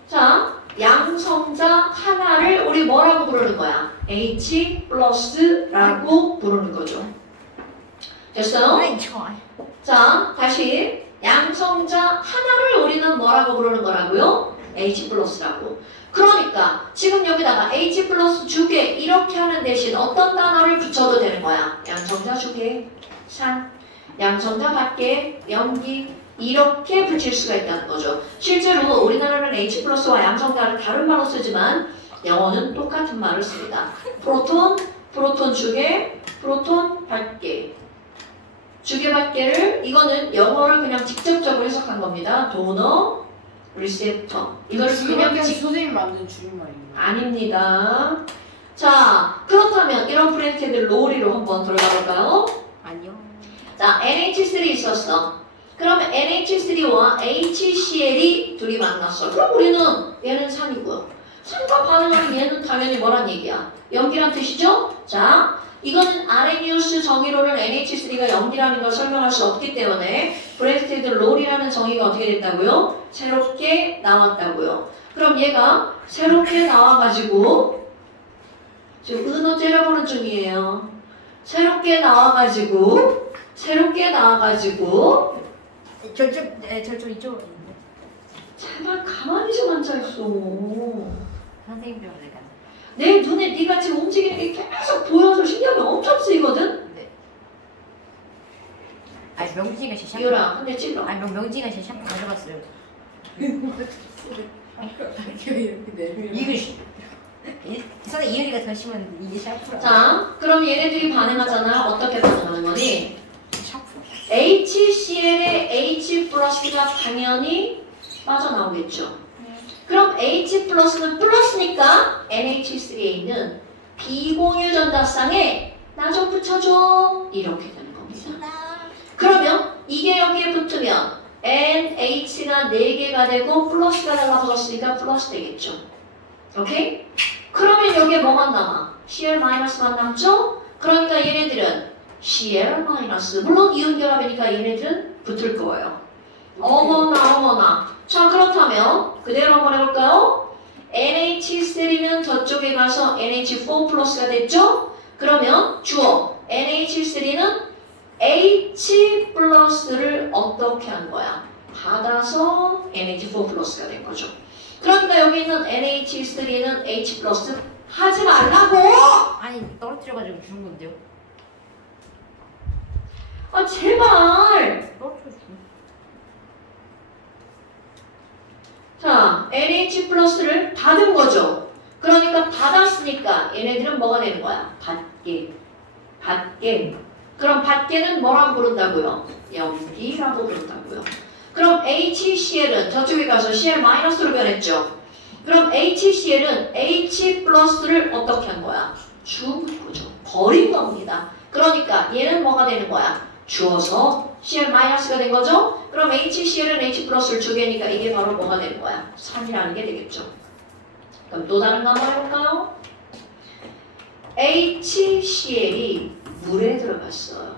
자, 양성자 하나를 우리 뭐라고 부르는 거야? H+라고 부르는 거죠. 됐어요? 자, 다시 양성자 하나를 우리는 뭐라고 부르는 거라고요? H+라고. 그러니까 지금 여기다가 H+ 주계 이렇게 하는 대신 어떤 단어를 붙여도 되는 거야? 양성자 주계, 산, 양성자 밖에, 염기 이렇게 붙일 수가 있다는 거죠. 실제로 우리나라는 H+와 양성자를 다른 말로 쓰지만 영어는 똑같은 말을 씁니다. 프로톤, 프로톤 주계, 프로톤 밖에. 주계 밖에를 이거는 영어를 그냥 직접적으로 해석한 겁니다. 도너, 리셉터. 이걸 그냥 선생님 만든 줄임말입니다. 아닙니다. 자, 그렇다면 이런 브랜드들 로리로 한번 들어가 볼까요? 아니요. 자, NH3 있었어. 그러면 NH3와 HCl이 둘이 만났어. 그럼 우리는 얘는 산이고요. 산과 반응하는 얘는 당연히 뭐란 얘기야? 염기란 뜻이죠? 자, 이거는 아레니우스 정의로는 NH3가 염기라는 걸 설명할 수 없기 때문에 브랜스테드 롤이라는 정의가 어떻게 됐다고요? 새롭게 나왔다고요. 그럼 얘가 새롭게 나와가지고 지금 은어 째려보는 중이에요. 새롭게 나와가지고 저쪽 이쪽으로 있는데. 제발 가만히 좀 앉아있어. 선생님 좀 내가. 내 눈에 네가 지금 움직이는 게 계속 보여서 신경이 엄청 쓰이거든? 네. 아니 명진이가 제 샴푸. 유라, 한 대 찔러. 아니 명진이가 제 샴푸 가져갔어요. 이거 선생님 이은이가 더 심은 이게 샴푸라. 자, 그럼 얘네들이 반응하잖아. 어떻게 반응하는 거니? 샴푸. HCl에 H+가 당연히 빠져나오겠죠. 그럼 H+는 플러스니까 NH3에 있는 비공유 전자쌍에 나 좀 붙여줘. 이렇게 되는 겁니다. 그러면 이게 여기에 붙으면 NH가 4개가 되고 플러스가 달라붙었으니까 플러스 되겠죠. 오케이? 그러면 여기에 뭐만 남아? Cl-만 남죠? 그러니까 얘네들은 Cl-, 물론 이온결합이니까 얘네들은 붙을 거예요. 어머나. 자, 그렇다면 그대로 한번 해볼까요? NH3는 저쪽에 가서 NH4 플러스가 됐죠? 그러면 주어 NH3는 H 플러스를 어떻게 한 거야? 받아서 NH4 플러스가 된 거죠. 그러니까 여기 있는 NH3는 H 플러스 하지 말라고! 아니 떨어뜨려가지고 주는 건데요. 아, 제발! 떨어뜨려 주. 자, NH 플러스를 받은 거죠. 그러니까 받았으니까 얘네들은 뭐가 되는 거야? 받게. 그럼 받게는 뭐라고 부른다고요? 염기라고 부른다고요. 그럼 HCl은 저쪽에 가서 Cl-로 변했죠. 그럼 HCl은 H 플러스를 어떻게 한 거야? 준 거죠. 버린 겁니다. 그러니까 얘는 뭐가 되는 거야? 주어서 Cl-가 된 거죠? 그럼 HCl은 H 플러스를 두 개니까 이게 바로 뭐가 되는 거야? 산이라는 게 되겠죠. 그럼 또 다른 거 한번 해볼까요? HCl이 물에 들어갔어요.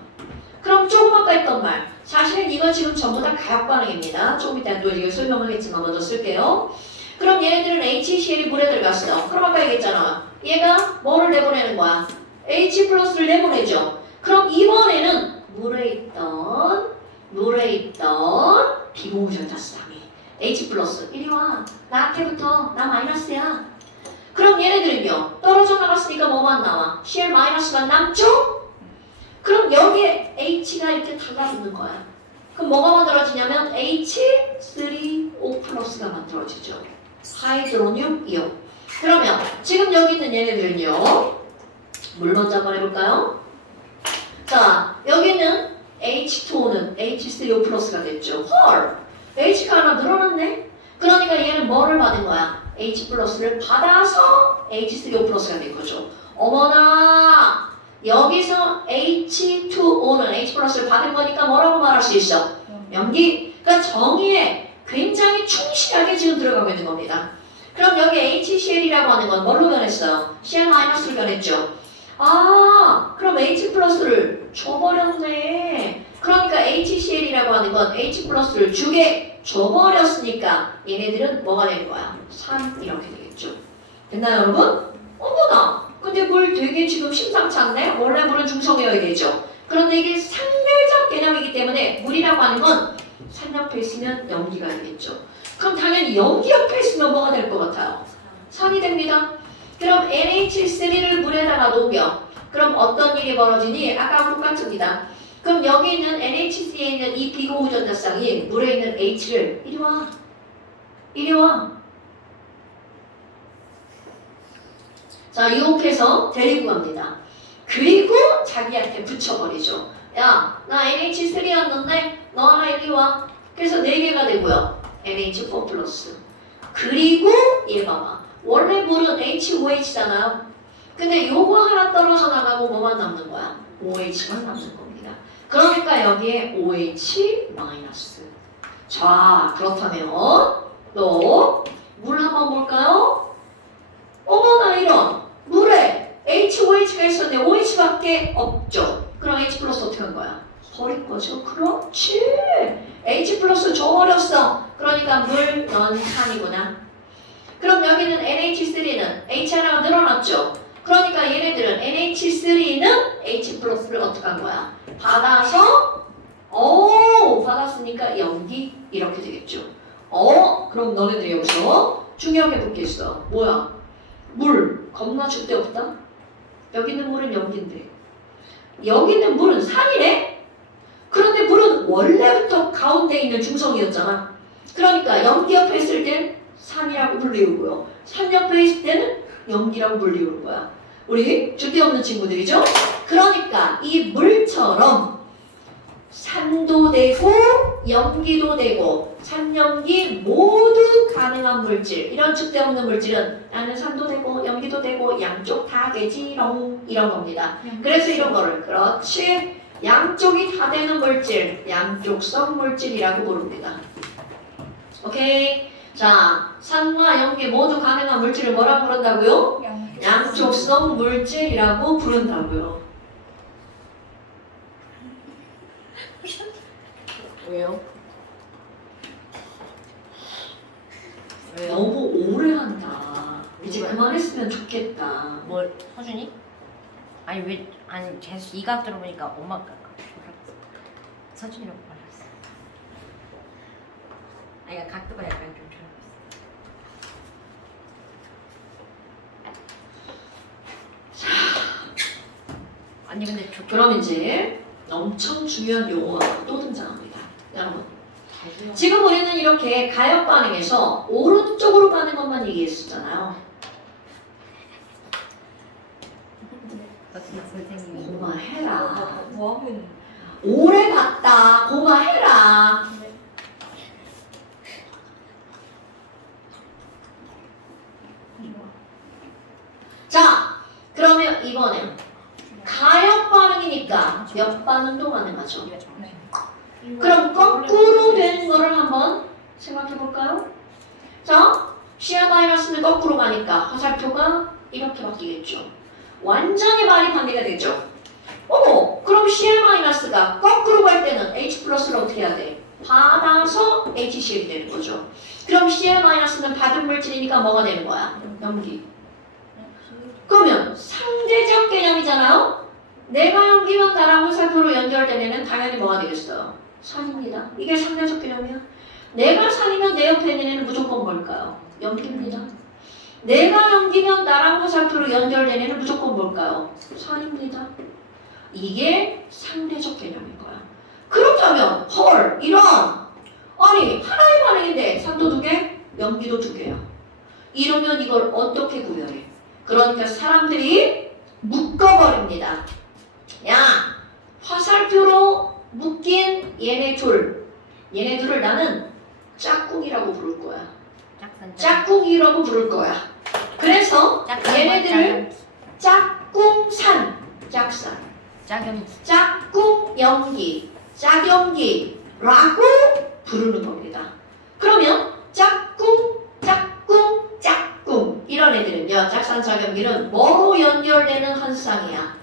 그럼 조금 아까 했던 말, 사실은 이거 지금 전부 다 가역 반응입니다. 조금 이따 또 이거 설명하겠지만 먼저 쓸게요. 그럼 얘네들은 HCl이 물에 들어갔어요. 그럼 아까 얘기했잖아. 얘가 뭐를 내보내는 거야? H 플러스를 내보내죠. 그럼 이번에는 물에 있던 비공유 전자쌍이 H 플러스 이리 와. 나한테 붙어. 나 마이너스야. 그럼 얘네들은요. 떨어져 나갔으니까 뭐만 나와? Cl-만 남죠? 그럼 여기에 H가 이렇게 달라붙는 거야. 그럼 뭐가 만들어지냐면 H3O 플러스가 만들어지죠. 하이드로늄 이온. 그러면 지금 여기 있는 얘네들은요. 물 먼저 한번 해볼까요? 자, 여기는 H2O는 H3O 플러스가 됐죠. 헐! H가 하나 늘어났네? 그러니까 얘는 뭐를 받은 거야? H 플러스를 받아서 H3O 플러스가 된 거죠. 어머나! 여기서 H2O는 H 플러스를 받은 거니까 뭐라고 말할 수 있어? 염기. 그러니까 정의에 굉장히 충실하게 지금 들어가고 있는 겁니다. 그럼 여기 HCl이라고 하는 건 뭘로 변했어요? Cl-로 변했죠. 아, 그럼 H 플러스를 줘버렸네. 그러니까 HCl이라고 하는 건 H 플러스를 주게 줘버렸으니까 얘네들은 뭐가 되는 거야? 산 이렇게 되겠죠. 됐나요, 여러분? 어머나! 근데 물 되게 지금 심상치 않네? 원래 물은 중성이어야 되죠. 그런데 이게 상대적 개념이기 때문에 물이라고 하는 건 산 옆에 있으면 염기가 되겠죠. 그럼 당연히 염기 옆에 있으면 뭐가 될 것 같아요? 산이 됩니다. 그럼 NH3를 물에다가 녹여. 그럼 어떤 일이 벌어지니? 아까랑 똑같습니다. 그럼 여기 있는 NH3에 있는 이 비고우전자쌍이 물에 있는 H를 이리 와. 이리 와. 자, 유혹해서 데리고 갑니다. 그리고 자기한테 붙여버리죠. 야, 나 NH3였는데 너 하나 이리 와. 그래서 4개가 되고요. NH4 플러스. 그리고 얘 봐봐. 원래 물은 HOH잖아요. 근데 요거 하나 떨어져 나가고 뭐만 남는 거야? OH만 남는 겁니다. 그러니까 여기에 OH 마이너스. 자, 그렇다면 또 물 한번 볼까요? 어머나 이런 물에 HOH가 있었는데 OH밖에 없죠. 그럼 H 플러스 어떻게 한 거야? 버린 거죠. 그렇지. H 플러스 줘버렸어. 그러니까 물, 넌 산이구나. 그럼 여기는 NH3는 H 하나가 늘어났죠. 그러니까 얘네들은 NH3는 H 플러스를 어떻게 한 거야? 받아서 받았으니까 염기 이렇게 되겠죠. 그럼 너네들이 여기서 중요하게 묻겠어. 뭐야? 물 겁나 줏대 없다? 여기 있는 물은 염기인데 여기 있는 물은 산이네? 그런데 물은 원래부터 가운데 있는 중성이었잖아. 그러니까 염기 옆에 있을 땐 산이라고 불리우고요. 산 옆에 있을 때는 염기라고 불리우는 거야. 우리 줏대 없는 친구들이죠? 그러니까 이 물처럼 산도 되고 염기도 되고 산염기 모두 가능한 물질, 이런 줏대 없는 물질은 나는 산도 되고 염기도 되고 양쪽 다 되지롱 이런 겁니다. 그래서 이런 거를 그렇지 양쪽이 다 되는 물질, 양쪽성 물질이라고 부릅니다. 오케이? 자, 산과 염기 모두 가능한 물질을 뭐라고 부른다고요? 양쪽성 물질이라고 부른다고요. 왜요? 너무 오래 한다. 이제 그만했으면 좋겠다. 뭘 서준이? 아니 왜 아니 계속 이가 들어보니까 엄마가 서준이라고 말했어. 아니 그러니까 각도가 약간 좀 아니 근데 그럼 이제 엄청 중요한 용어가 또 등장합니다. 여러분, 지금 우리는 이렇게 가역 반응에서 오른쪽으로 가는 것만 얘기했었잖아요. 선생님이 고마해라. 뭐하면 오래 봤다. 고마해라. 자, 그러면 이번엔 가역 반응이니까 몇 반응도 가능하죠. 그럼 거꾸로 된 거를 한번 생각해 볼까요? 자, Cl-는 거꾸로 가니까 화살표가 이렇게 바뀌겠죠. 완전히 말이 반대가 되죠. 그럼 Cl-가 거꾸로 갈 때는 H 플러스를 어떻게 해야 돼? 받아서 HCl이 되는 거죠. 그럼 Cl-는 받은 물질이니까 뭐가 되는 거야? 염기. 그러면 상대적 개념이잖아요? 내가 염기면 나랑 화살표로 연결되면 당연히 뭐가 되겠어요? 산입니다. 이게 상대적 개념이야. 내가 산이면 내 옆에 있는 애는 무조건 뭘까요? 염기입니다. 내가 염기면 나랑 화살표로 연결되는 애는 무조건 뭘까요? 산입니다. 이게 상대적 개념인 거야. 그렇다면 헐 이런 아니 하나의 반응인데 산도 2개, 염기도 2개야. 이러면 이걸 어떻게 구별해? 그러니까 사람들이 묶어버립니다. 야, 화살표로 묶인 얘네둘을 나는 짝꿍이라고 부를 거야. 짝꿍이라고 부를 거야. 그래서 얘네들을 짝꿍산, 짝꿍연기, 짝연기라고 부르는 겁니다. 그러면 짝꿍 이런 애들은요, 짝산, 짝연기는 뭐로 연결되는 한 쌍이야?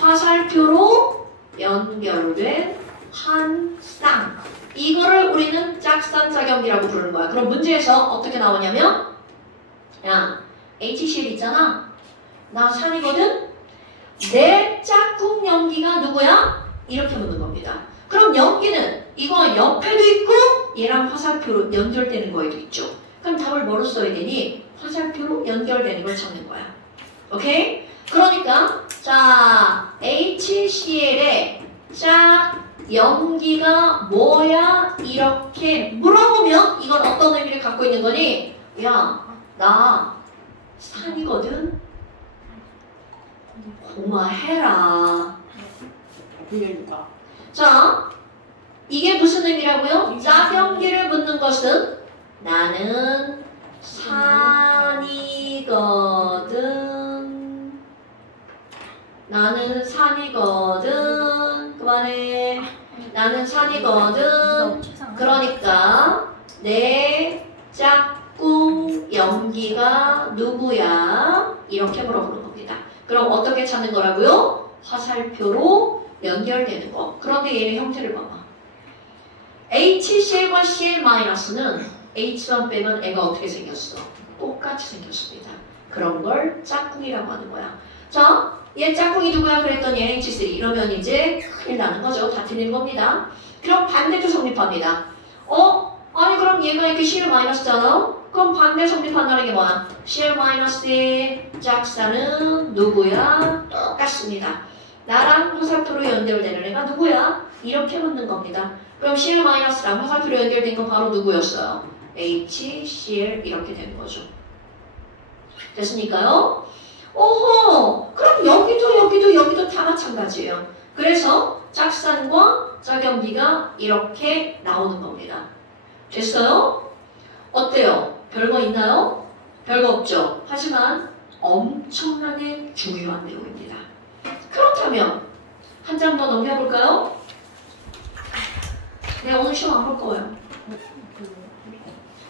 화살표로 연결된 한 쌍. 이거를 우리는 짝산, 짝연기라고 부르는 거야. 그럼 문제에서 어떻게 나오냐면, 야, HCl 있잖아. 나 산이거든? 내 짝꿍 연기가 누구야? 이렇게 묻는 겁니다. 그럼 연기는 이거 옆에도 있고 얘랑 화살표로 연결되는 거에도 있죠. 그럼 답을 뭐로 써야 되니? 화살표로 연결되는 걸 찾는 거야. 오케이? 그러니까 자, HCl의 짝 연기가 뭐야? 이렇게 물어보면 이건 어떤 의미를 갖고 있는 거니? 야, 나 산이거든? 고마해라. 자, 이게 무슨 의미라고요? 짝연기를 묻는 것은 나는 산이거든. 나는 산이거든. 그만해. 나는 산이거든. 그러니까 내 짝꿍 연기가 누구야? 이렇게 물어보는 겁니다. 그럼 어떻게 찾는 거라고요? 화살표로 연결되는 거. 그런데 얘의 형태를 봐봐. HCl과 Cl-는 H1 빼면 애가 어떻게 생겼어? 똑같이 생겼습니다. 그런 걸 짝꿍이라고 하는 거야. 자, 얘 짝꿍이 누구야? 그랬더니 NH3. 이러면 이제 큰일 나는 거죠. 다 틀린 겁니다. 그럼 반대도 성립합니다. 아니 그럼 얘가 이렇게 Cl-잖아? 그럼 반대 성립한다는 게 뭐야? Cl-의 짝사는 누구야? 똑같습니다. 나랑 화살표로 연결되는 애가 누구야? 이렇게 묻는 겁니다. 그럼 Cl-랑 화살표로 연결된 건 바로 누구였어요? HCl 이렇게 되는 거죠. 됐습니까요? 오호! 그럼 여기도 다 마찬가지예요. 그래서 짝산과 짝연기가 이렇게 나오는 겁니다. 됐어요? 어때요? 별거 있나요? 별거 없죠? 하지만 엄청나게 중요한 내용입니다. 그렇다면 한 장 더 넘겨볼까요? 내가 오늘 시험 안 볼 거예요.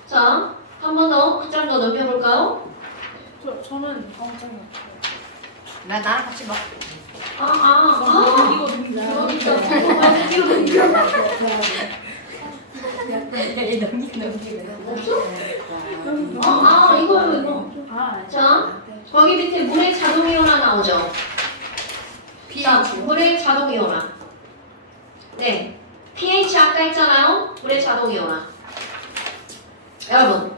자, 한 번 더, 한 장 더 넘겨볼까요? 저는 다음 장이 없어요. 나랑 같이 먹. 이거 누구야? 이거. 자, 거기 밑에 물의 자동이온화 나오죠? 자, 물의 자동이온화. 네. pH 아까 했잖아요? 물의 자동이온화. 여러분,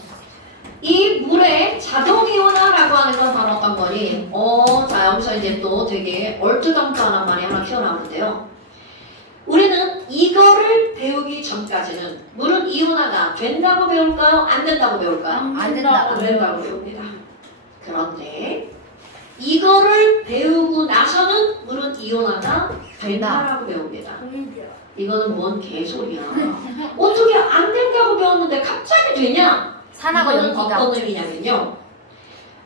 이 물의 자동이온화라고 하는 건 바로 어떤 거니? 자, 여기서 이제 또 되게 얼토당토하는 말이 하나 튀어나오는데요. 우리는 이거를 배우기 전까지는 물은 이온화가 된다고 배울까요? 안 된다고 배울까요? 안 된다고 배웁니다. 그런데 이거를 배우고 나서는 물은 이온화가 된다라고 배웁니다. 이거는 뭔 개소리야. 어떻게 안 된다고 배웠는데 갑자기 되냐? 산하고 이거는 연기가 어떤 의미냐면요.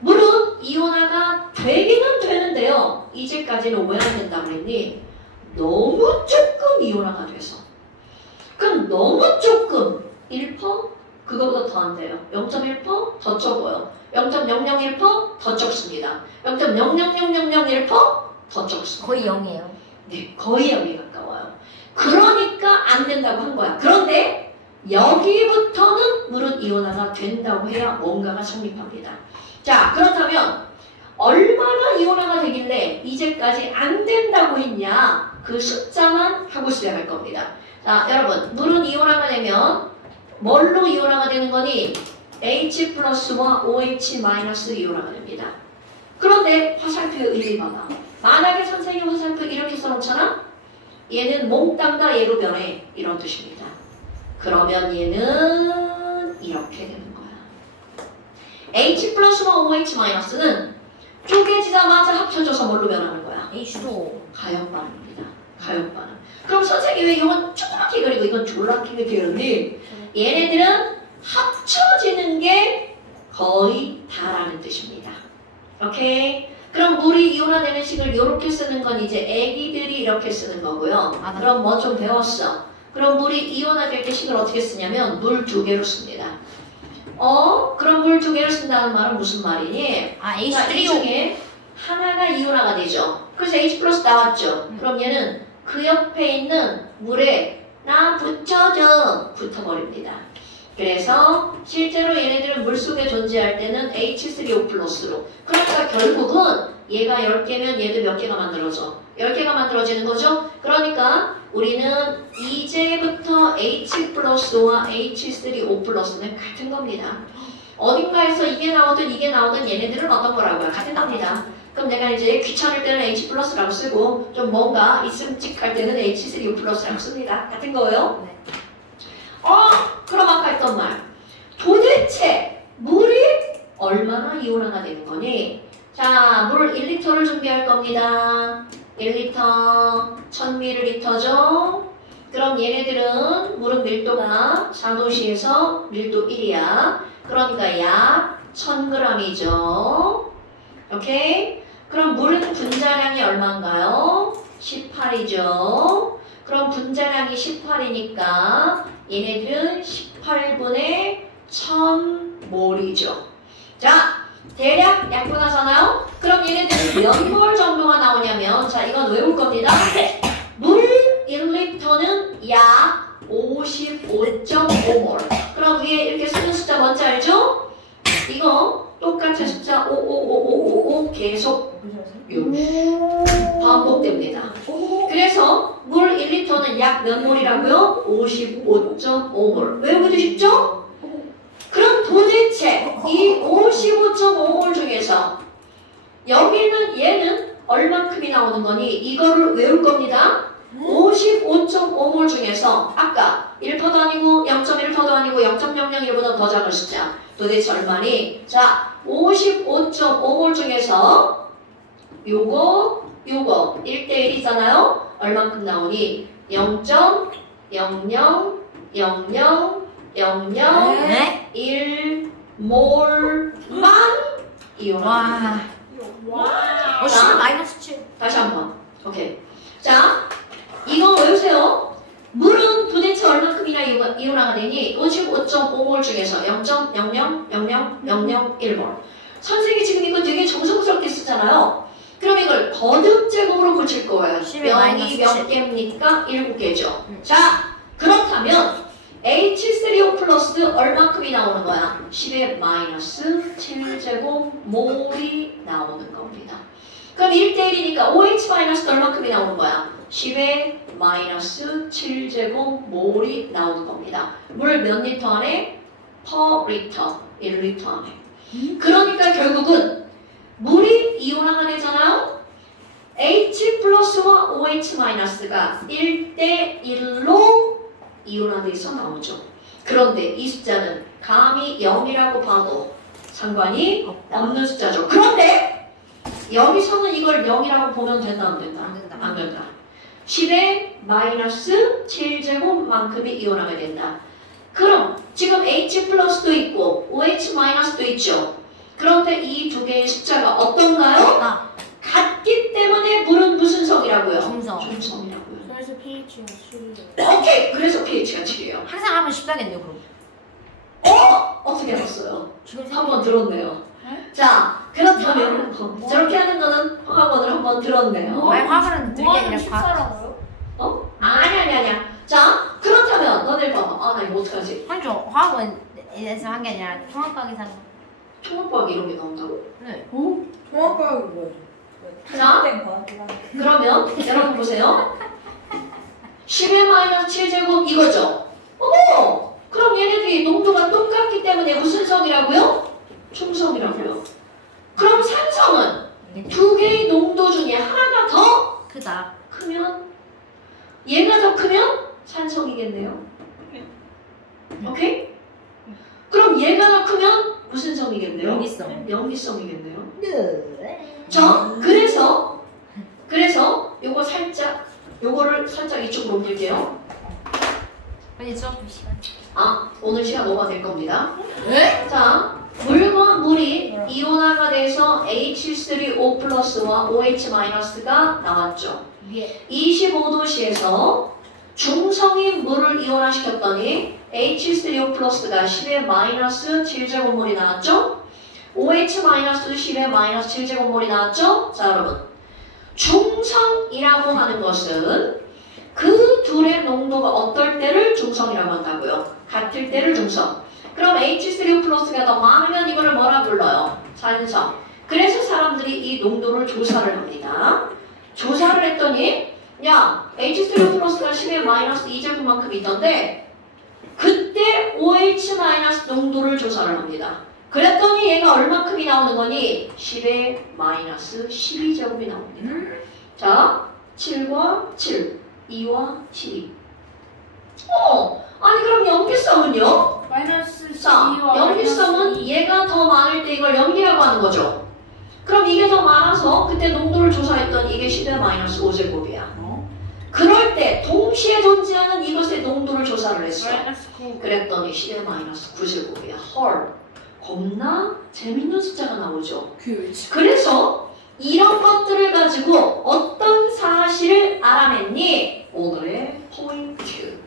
물은 이온화가 되기는 되는데요. 이제까지는 왜 안 된다고 그랬니? 너무 조금 이온화가 돼서. 그럼 너무 조금 1%? 그거보다 더 안 돼요. 0.1% 더 적어요. 0.001% 더 적습니다. 0.00001% 더 적습니다. 거의 0이에요. 네, 거의 0에 가까워요. 그러니까 안 된다고 한 거야. 그런데 여기부터는 물은 이온화가 된다고 해야 뭔가가 성립합니다. 자, 그렇다면 얼마나 이온화가 되길래 이제까지 안 된다고 했냐? 그 숫자만 하고 있어야 할 겁니다. 자, 여러분, 물은 이온화가 되면 뭘로 이온화가 되는 거니? H 플러스와 OH 마이너스 이온화가 됩니다. 그런데 화살표의 의미 봐봐. 만약에 선생님 화살표 이렇게 써놓잖아? 얘는 몽땅 다 얘로 변해. 이런 뜻입니다. 그러면 얘는 이렇게 되는 거야. H 플러스와 OH 마이너스는 쪼개지자마자 합쳐져서 뭘로 변하는 거야? H2O. 가역 반응입니다. 가역 반응. 그럼 선생님이 왜 이건 조그맣게 그리고 이건 졸라게 그렸니? 얘네들은 합쳐지는 게 거의 다라는 뜻입니다. 오케이? 그럼 물이 이온화되는 식을 이렇게 쓰는 건 이제 애기들이 이렇게 쓰는 거고요. 그럼 뭐 좀 배웠어? 그럼 물이 이온화될 때 식을 어떻게 쓰냐면 물 2개로 씁니다. 그럼 물 2개를 쓴다는 말은 무슨 말이니? 아, 이 H3O. 중에 하나가 이온화가 되죠. 그래서 H 플러스 나왔죠. 그럼 얘는 그 옆에 있는 물에 나 붙어버립니다. 그래서 실제로 얘네들은 물속에 존재할 때는 H3O 플러스로. 그러니까 결국은 얘가 10개면 얘도 몇 개가 만들어져? 10개가 만들어지는 거죠? 그러니까 우리는 이제부터 H 플러스와 H3O 플러스는 같은 겁니다. 어딘가에서 이게 나오든 얘네들은 어떤 거라고요? 같은 겁니다. 그럼 내가 이제 귀찮을 때는 H 플러스라고 쓰고 좀 뭔가 있음직할 때는 H3O 플러스라고 씁니다. 같은 거예요? 네. 그럼 아까 했던 말. 도대체 물이 얼마나 이온화가 되는 거니? 자, 물 1리터를 준비할 겁니다. 1리터, 1000ml죠? 그럼 얘네들은 물은 밀도가 4도시에서 밀도 1이야. 그러니까 약 1000g이죠. 오케이? 그럼 물은 분자량이 얼마인가요? 18이죠. 그럼 분자량이 18이니까 얘네들은 18분의 1000몰이죠. 자, 대략 약분하잖아요? 그럼 얘네들은 몇 몰 정도가 나오냐면, 자, 이건 외울 겁니다. 물 1리터는 약 55.5몰. 그럼 위에 이렇게 쓰는 숫자 뭔지 알죠? 이거 똑같은 숫자 55555 계속 반복됩니다. 그래서 물 1리터는 약 몇 몰이라고요? 55.5몰. 외우기도 쉽죠? 그럼 도대체 이 55.5몰 중에서 여기 있는 얘는 얼만큼이 나오는 거니? 이거를 외울 겁니다. 55.5몰 중에서 아까 1%도 아니고 0.1%도 아니고 0.001보다 더 작은 숫자 도대체 얼마니? 자, 55.5몰 중에서 요거 1대1이잖아요? 얼만큼 나오니? 0.0000001몰만 이용합니다. 와. 10 마이너스 7. 다시 한번. 오케이. 자, 이거 외우세요. 물은 도대체 얼만큼이나 이온화가 되니? 55.5몰 중에서 0.000001몰. 선생님이 지금 이거 되게 정성스럽게 쓰잖아요. 그럼 이걸 거듭 제곱으로 고칠 거예요. 10의 마이너스 몇 7. 개입니까? 7개죠. 자, 그렇다면 H3O 플러스 얼만큼이 나오는 거야? 10의 마이너스 7제곱몰이 나오는 겁니다. 그럼 1대1이니까 OH 마이너스 얼만큼이 나오는 거야? 10의 마이너스 7제곱몰이 나오는 겁니다. 물 몇 리터 안에? per 리터, 1리터 안에. 그러니까 결국은 물이 이온화가 되잖아요? H 플러스와 OH 마이너스가 1대1로 이온화돼서 나오죠. 그런데 이 숫자는 감히 0이라고 봐도 상관이 없는 숫자죠. 그런데 여기서는 이걸 0이라고 보면 된다, 안 된다? 안 된다. 10의 마이너스 7제곱만큼이 이온화가 된다. 그럼 지금 H 플러스도 있고 OH 마이너스도 있죠. 그런데 이 두 개의 숫자가 어떤가요? 같기 때문에 물은 무슨 성이라고요? 중성이라고요. 그래서 pH가 7이에요. 오케이. 그래서 pH가 7이에요. 항상 하면 14겠네요, 그럼. 어떻게 알았어요? 지금 한번 들었네요. 네? 자, 그렇다면 저렇게 하는 거는 학원을 한번 들었네요. 아니, 화물은 들게 아니라 과. 14라고요? 아니야. 자, 그렇다면 너네 봐봐. 나 이거 어떡하지? 한쪽 화학원에서 한 게 아니라 통합과학에서 통합과학 이런 게 나온다고? 네. 통합과학이 뭐예요? 자, 그러면 여러분 보세요. 10의 마이너스 7제곱 이거죠? 어머! 그럼 얘네들이 농도가 똑같기 때문에 무슨 성이라고요? 중성이라고요. 그럼 산성은 두 개의 농도 중에 하나가 더 크다. 크면 얘가 더 크면 산성이겠네요. 오케이? 그럼 얘가 더 크면 무슨 무슨 성이겠네요? 연기성. 연기성이겠네요. 네. 자, 그래서 요거를 살짝 이쪽으로 옮길게요. 아니 수업 시간. 오늘 시간 오버될 겁니다. 네? 자, 물과 물이 이온화가 돼서 H3O 플러스와 OH 마이너스가 나왔죠. 위에. 25도씨에서 중성인 물을 이온화시켰더니 H3O 플러스가 10의 마이너스 7제곱몰이 나왔죠? OH 마이너스도 10의 마이너스 7제곱몰이 나왔죠? 자, 여러분. 중성이라고 하는 것은 그 둘의 농도가 어떨 때를 중성이라고 한다고요? 같을 때를 중성. 그럼 H3O 플러스가 더 많으면 이거를 뭐라 불러요? 산성. 그래서 사람들이 이 농도를 조사를 합니다. 조사를 했더니 야, H3O 플러스가 10의 마이너스 2제곱만큼 있던데 그때 OH 마이너스 농도를 조사를 합니다. 그랬더니 얘가 얼마큼이 나오는 거니? 10의 마이너스 12제곱이 나옵니다. 자, 7과 7, 2와 12. 아니 그럼 연기성은요? 마이너스 자, 12와 연기성은 얘가 더 많을 때 이걸 연기라고 하는 거죠. 그럼 이게 더 많아서 그때 농도를 조사했더니 이게 10의 마이너스 5제곱이야. 그럴 때 동시에 존재하는 이것의 농도를 조사를 했어. 마이너스 9. 그랬더니 10의 마이너스 9제곱이야. 헐, 겁나 재밌는 숫자가 나오죠. 그래서 이런 것들을 가지고 어떤 사실을 알아냈니? 오늘의 포인트.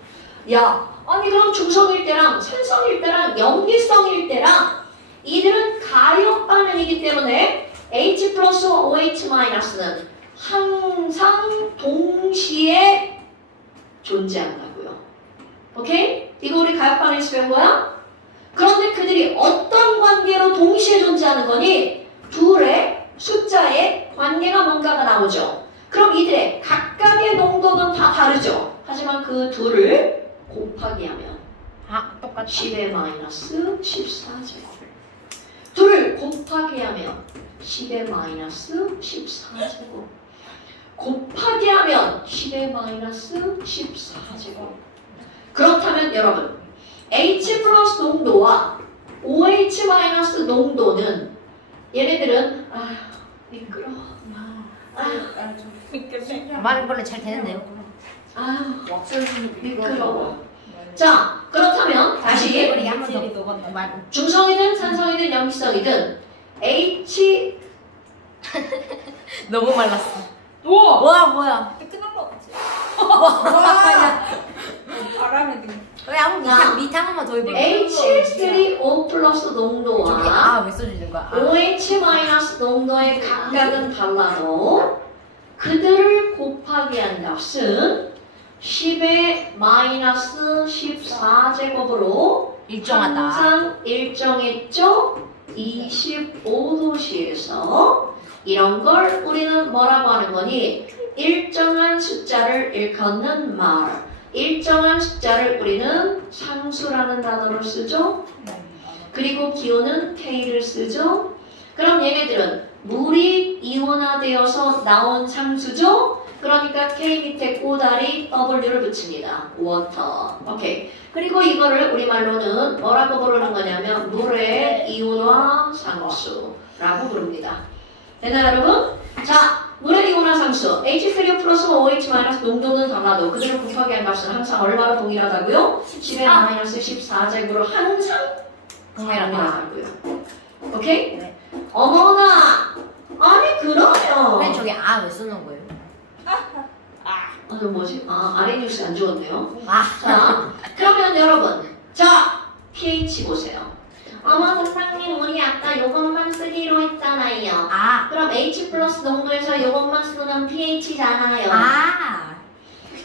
야, 아니 그럼 중성일 때랑 산성일 때랑 염기성일 때랑 이들은 가역 반응이기 때문에 H 플러스와 OH 마이너스는 항상 동시에 존재한다고요. 오케이? 이거 우리 가역 반응에서 배운 거야? 그런데 그들이 어떤 관계로 동시에 존재하는 거니? 둘의 숫자의 관계가 뭔가가 나오죠. 그럼 이들의 각각의 농도는 다 다르죠. 하지만 그 둘을 곱하기 하면 똑같다. 10의 마이너스 14제곱. 둘을 곱하기 하면 10의 마이너스 14제곱. 곱하기 하면 10의 마이너스 14제곱. 그렇다면 여러분, H 플러스 농도와 OH 마이너스 농도는 얘네들은 미끄러워. 말은 원래 잘 되는데요. 미끄러워. 자, 그렇다면 다시 우리 한번 더 말. 중성이든 산성이든 염기성이든 H 너무 말랐어. 우와! 뭐야? 끝난 거 같지? 왜 아무 미탕 한번 더 해볼래? H3O 플러스 농도와 왜 써주는 거야? OH 마이너스 농도의 각각은 달라도 그들을 곱하기 한 값은 10의 마이너스 14제곱으로 일정하다. 항상 일정했죠? 25도씨에서 이런 걸 우리는 뭐라고 하는 거니? 일정한 숫자를 일컫는 말. 일정한 숫자를 우리는 상수라는 단어를 쓰죠. 그리고 기호는 K를 쓰죠. 그럼 얘네들은 물이 이온화되어서 나온 상수죠. 그러니까 K 밑에 꼬다리 W를 붙입니다. water. 오케이. 그리고 이거를 우리말로는 뭐라고 부르는 거냐면 물의 이온화 상수라고 부릅니다. 되나요, 여러분? 자, 물의 이온화 상수 H3O 플러스와 OH 마이너스 농도는 달라도 그들을 곱하기 한 값은 항상 얼마로 동일하다고요? 10의 마이너스 14제곱으로 항상 동일하다고요. 오케이? 네. 어머나! 아니 그러면 왜 저기 왜 쓰는 거예요? 저 뭐지? 아레니우스 안 좋았네요. 자, 그러면 여러분, 자, pH 보세요. 어머 선생님, 우리 아까 요것만 쓰기로 했잖아요. 그럼 H 플러스 농도에서 요것만 쓰면 pH잖아요.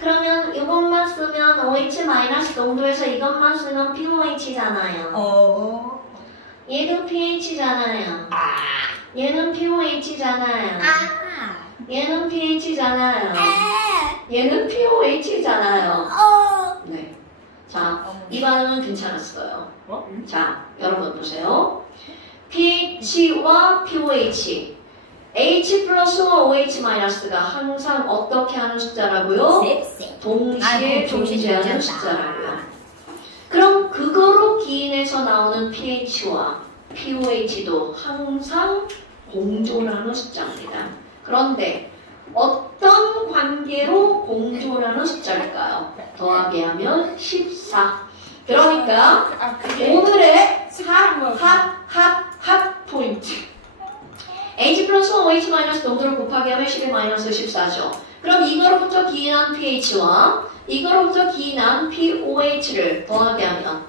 그러면 요것만 쓰면 OH 마이너스 농도에서 이것만 쓰면 POH잖아요. 얘도 pH잖아요. 얘는 POH잖아요. 얘는 pH잖아요. 얘는 POH잖아요. 네. 자, 이 반응은 괜찮았어요. 자, 여러분 보세요. pH와 pOH. H 플러스와 OH 마이너스가 항상 어떻게 하는 숫자라고요? 동시에 존재하는 숫자라고요. 그럼 그거로 기인해서 나오는 pH와 POH도 항상 공조라는 숫자입니다. 그런데 어떤 관계로 공조라는 숫자일까요? 더하기 하면 14. 그러니까 오늘의 핫 포인트. H 플러스 OH 마이너스 농도를 곱하기 하면 12 마이너스 14죠. 그럼 이거로부터 기인한 pH와 이거로부터 기인한 POH를 더하게 하면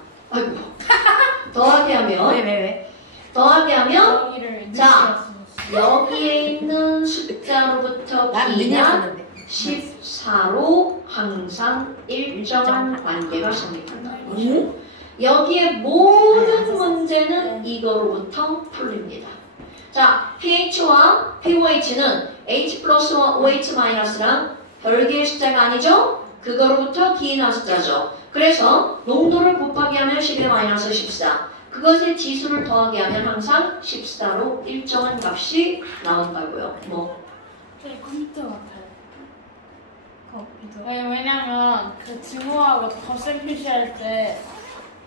더하게 하면 왜? 더하게 하면 여기를 자, 여기에 있는 숫자로부터 난 기인한 미니였었는데. 14로 항상 일정한 관계가 성립한다. 여기에 모든 문제는 이거로부터 풀립니다. 자, pH와 POH는 H 플러스와 OH 마이너스랑 별개의 숫자가 아니죠? 그거로부터 기인한 숫자죠. 그래서 농도를 곱하기 하면 12 마이너스 14. 그것의 지수를 더하기 하면 항상 14로 일정한 값이 나온다고요. 뭐? 저희 컴퓨터 같아요. 왜냐면 그 증오하고 덧셈 표시할 때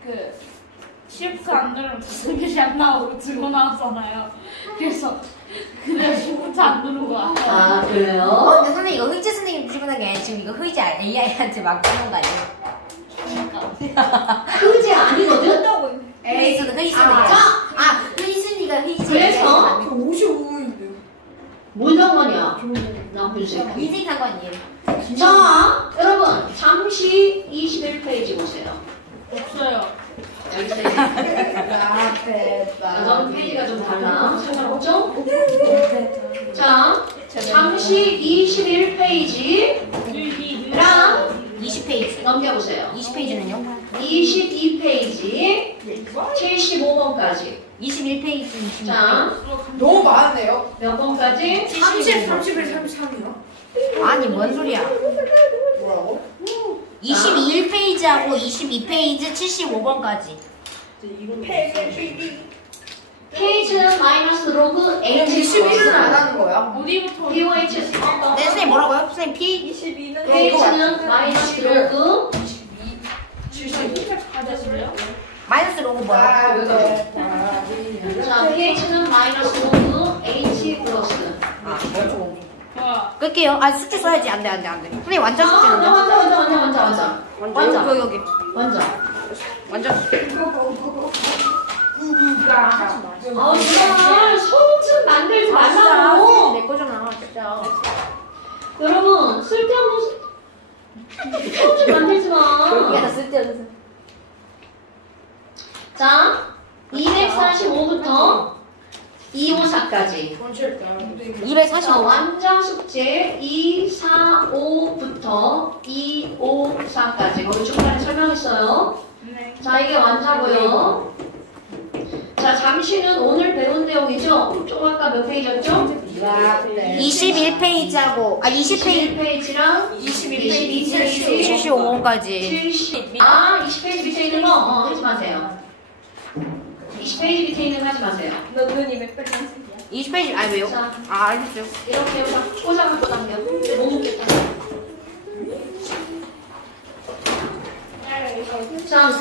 그 시프트 안 누르면 덧셈 표시 안 나오고 증오 나왔잖아요. 그래서 그냥 시프트 안 누른 거 같아요. 아, 그래요? 근데 선생님 이거 의지 선생님 주시는 게 아니라 지금 이거 의지 AI한테 막 주는 거 아니에요? 그러니까 그지 아니거든? 의지는 의지가 의지. 그래서 55인데요. 뭘 상관이야? 나쁜 새끼. 인생 상관이에요. 자, 여러분 잠시 21페이지 보세요. 없어요. 여기 있어요. 넌 페이지가 좀 달라. 상관없죠? 자, 잠시 21페이지랑 20페이지. 넘겨보세요. 20페이지는요? 22페이지 75번까지. 21페이지. 자, 너무 많네요. 몇 번까지? 31, 33이요? 아니 뭔 소리야? 뭐라고? 21페이지하고 22페이지 75번까지. pH는 마이너스 로그 H 21은 안 하는 거야? 어디부터? POH 네 선생님 뭐라고요? 선생님 P? 22는 pH는 마이너스 로그 가져줄래요? 마이너스 로고 뭐야? 자, pH는 마이너스 로그 H 플러스. 와, 끌게요. 아 숙제 써야지. 안돼. 선생님 완전 숙제는데. 완전. 여기. 완전 숙제. 아, 정말 성질 만들지 말라고. 내 거잖아. 진짜. 여러분, 쓸데없는 성질 만들지 마. 얘가 쓸데없어. 자, 245부터 254까지. 245. 완전 숙제 245부터 254까지. 거기 중간에 설명했어요. 네. 자, 이게 완자고요. 자, 잠시는 오늘 배운 내용이죠? 좀 아까 몇 페이지였죠? 21페이지하고 20페이지 21페이지랑 22페이지 75번까지. 20페이지 밑에 있는 거 하지 마세요. 20페이지 밑에 있는 거 하지 마세요. 너 눈이 몇 페이지? 20페이지 아니 왜요? 자, 알겠어요. 이렇게 꽂아갖고 당겨. 못 먹겠다. 자,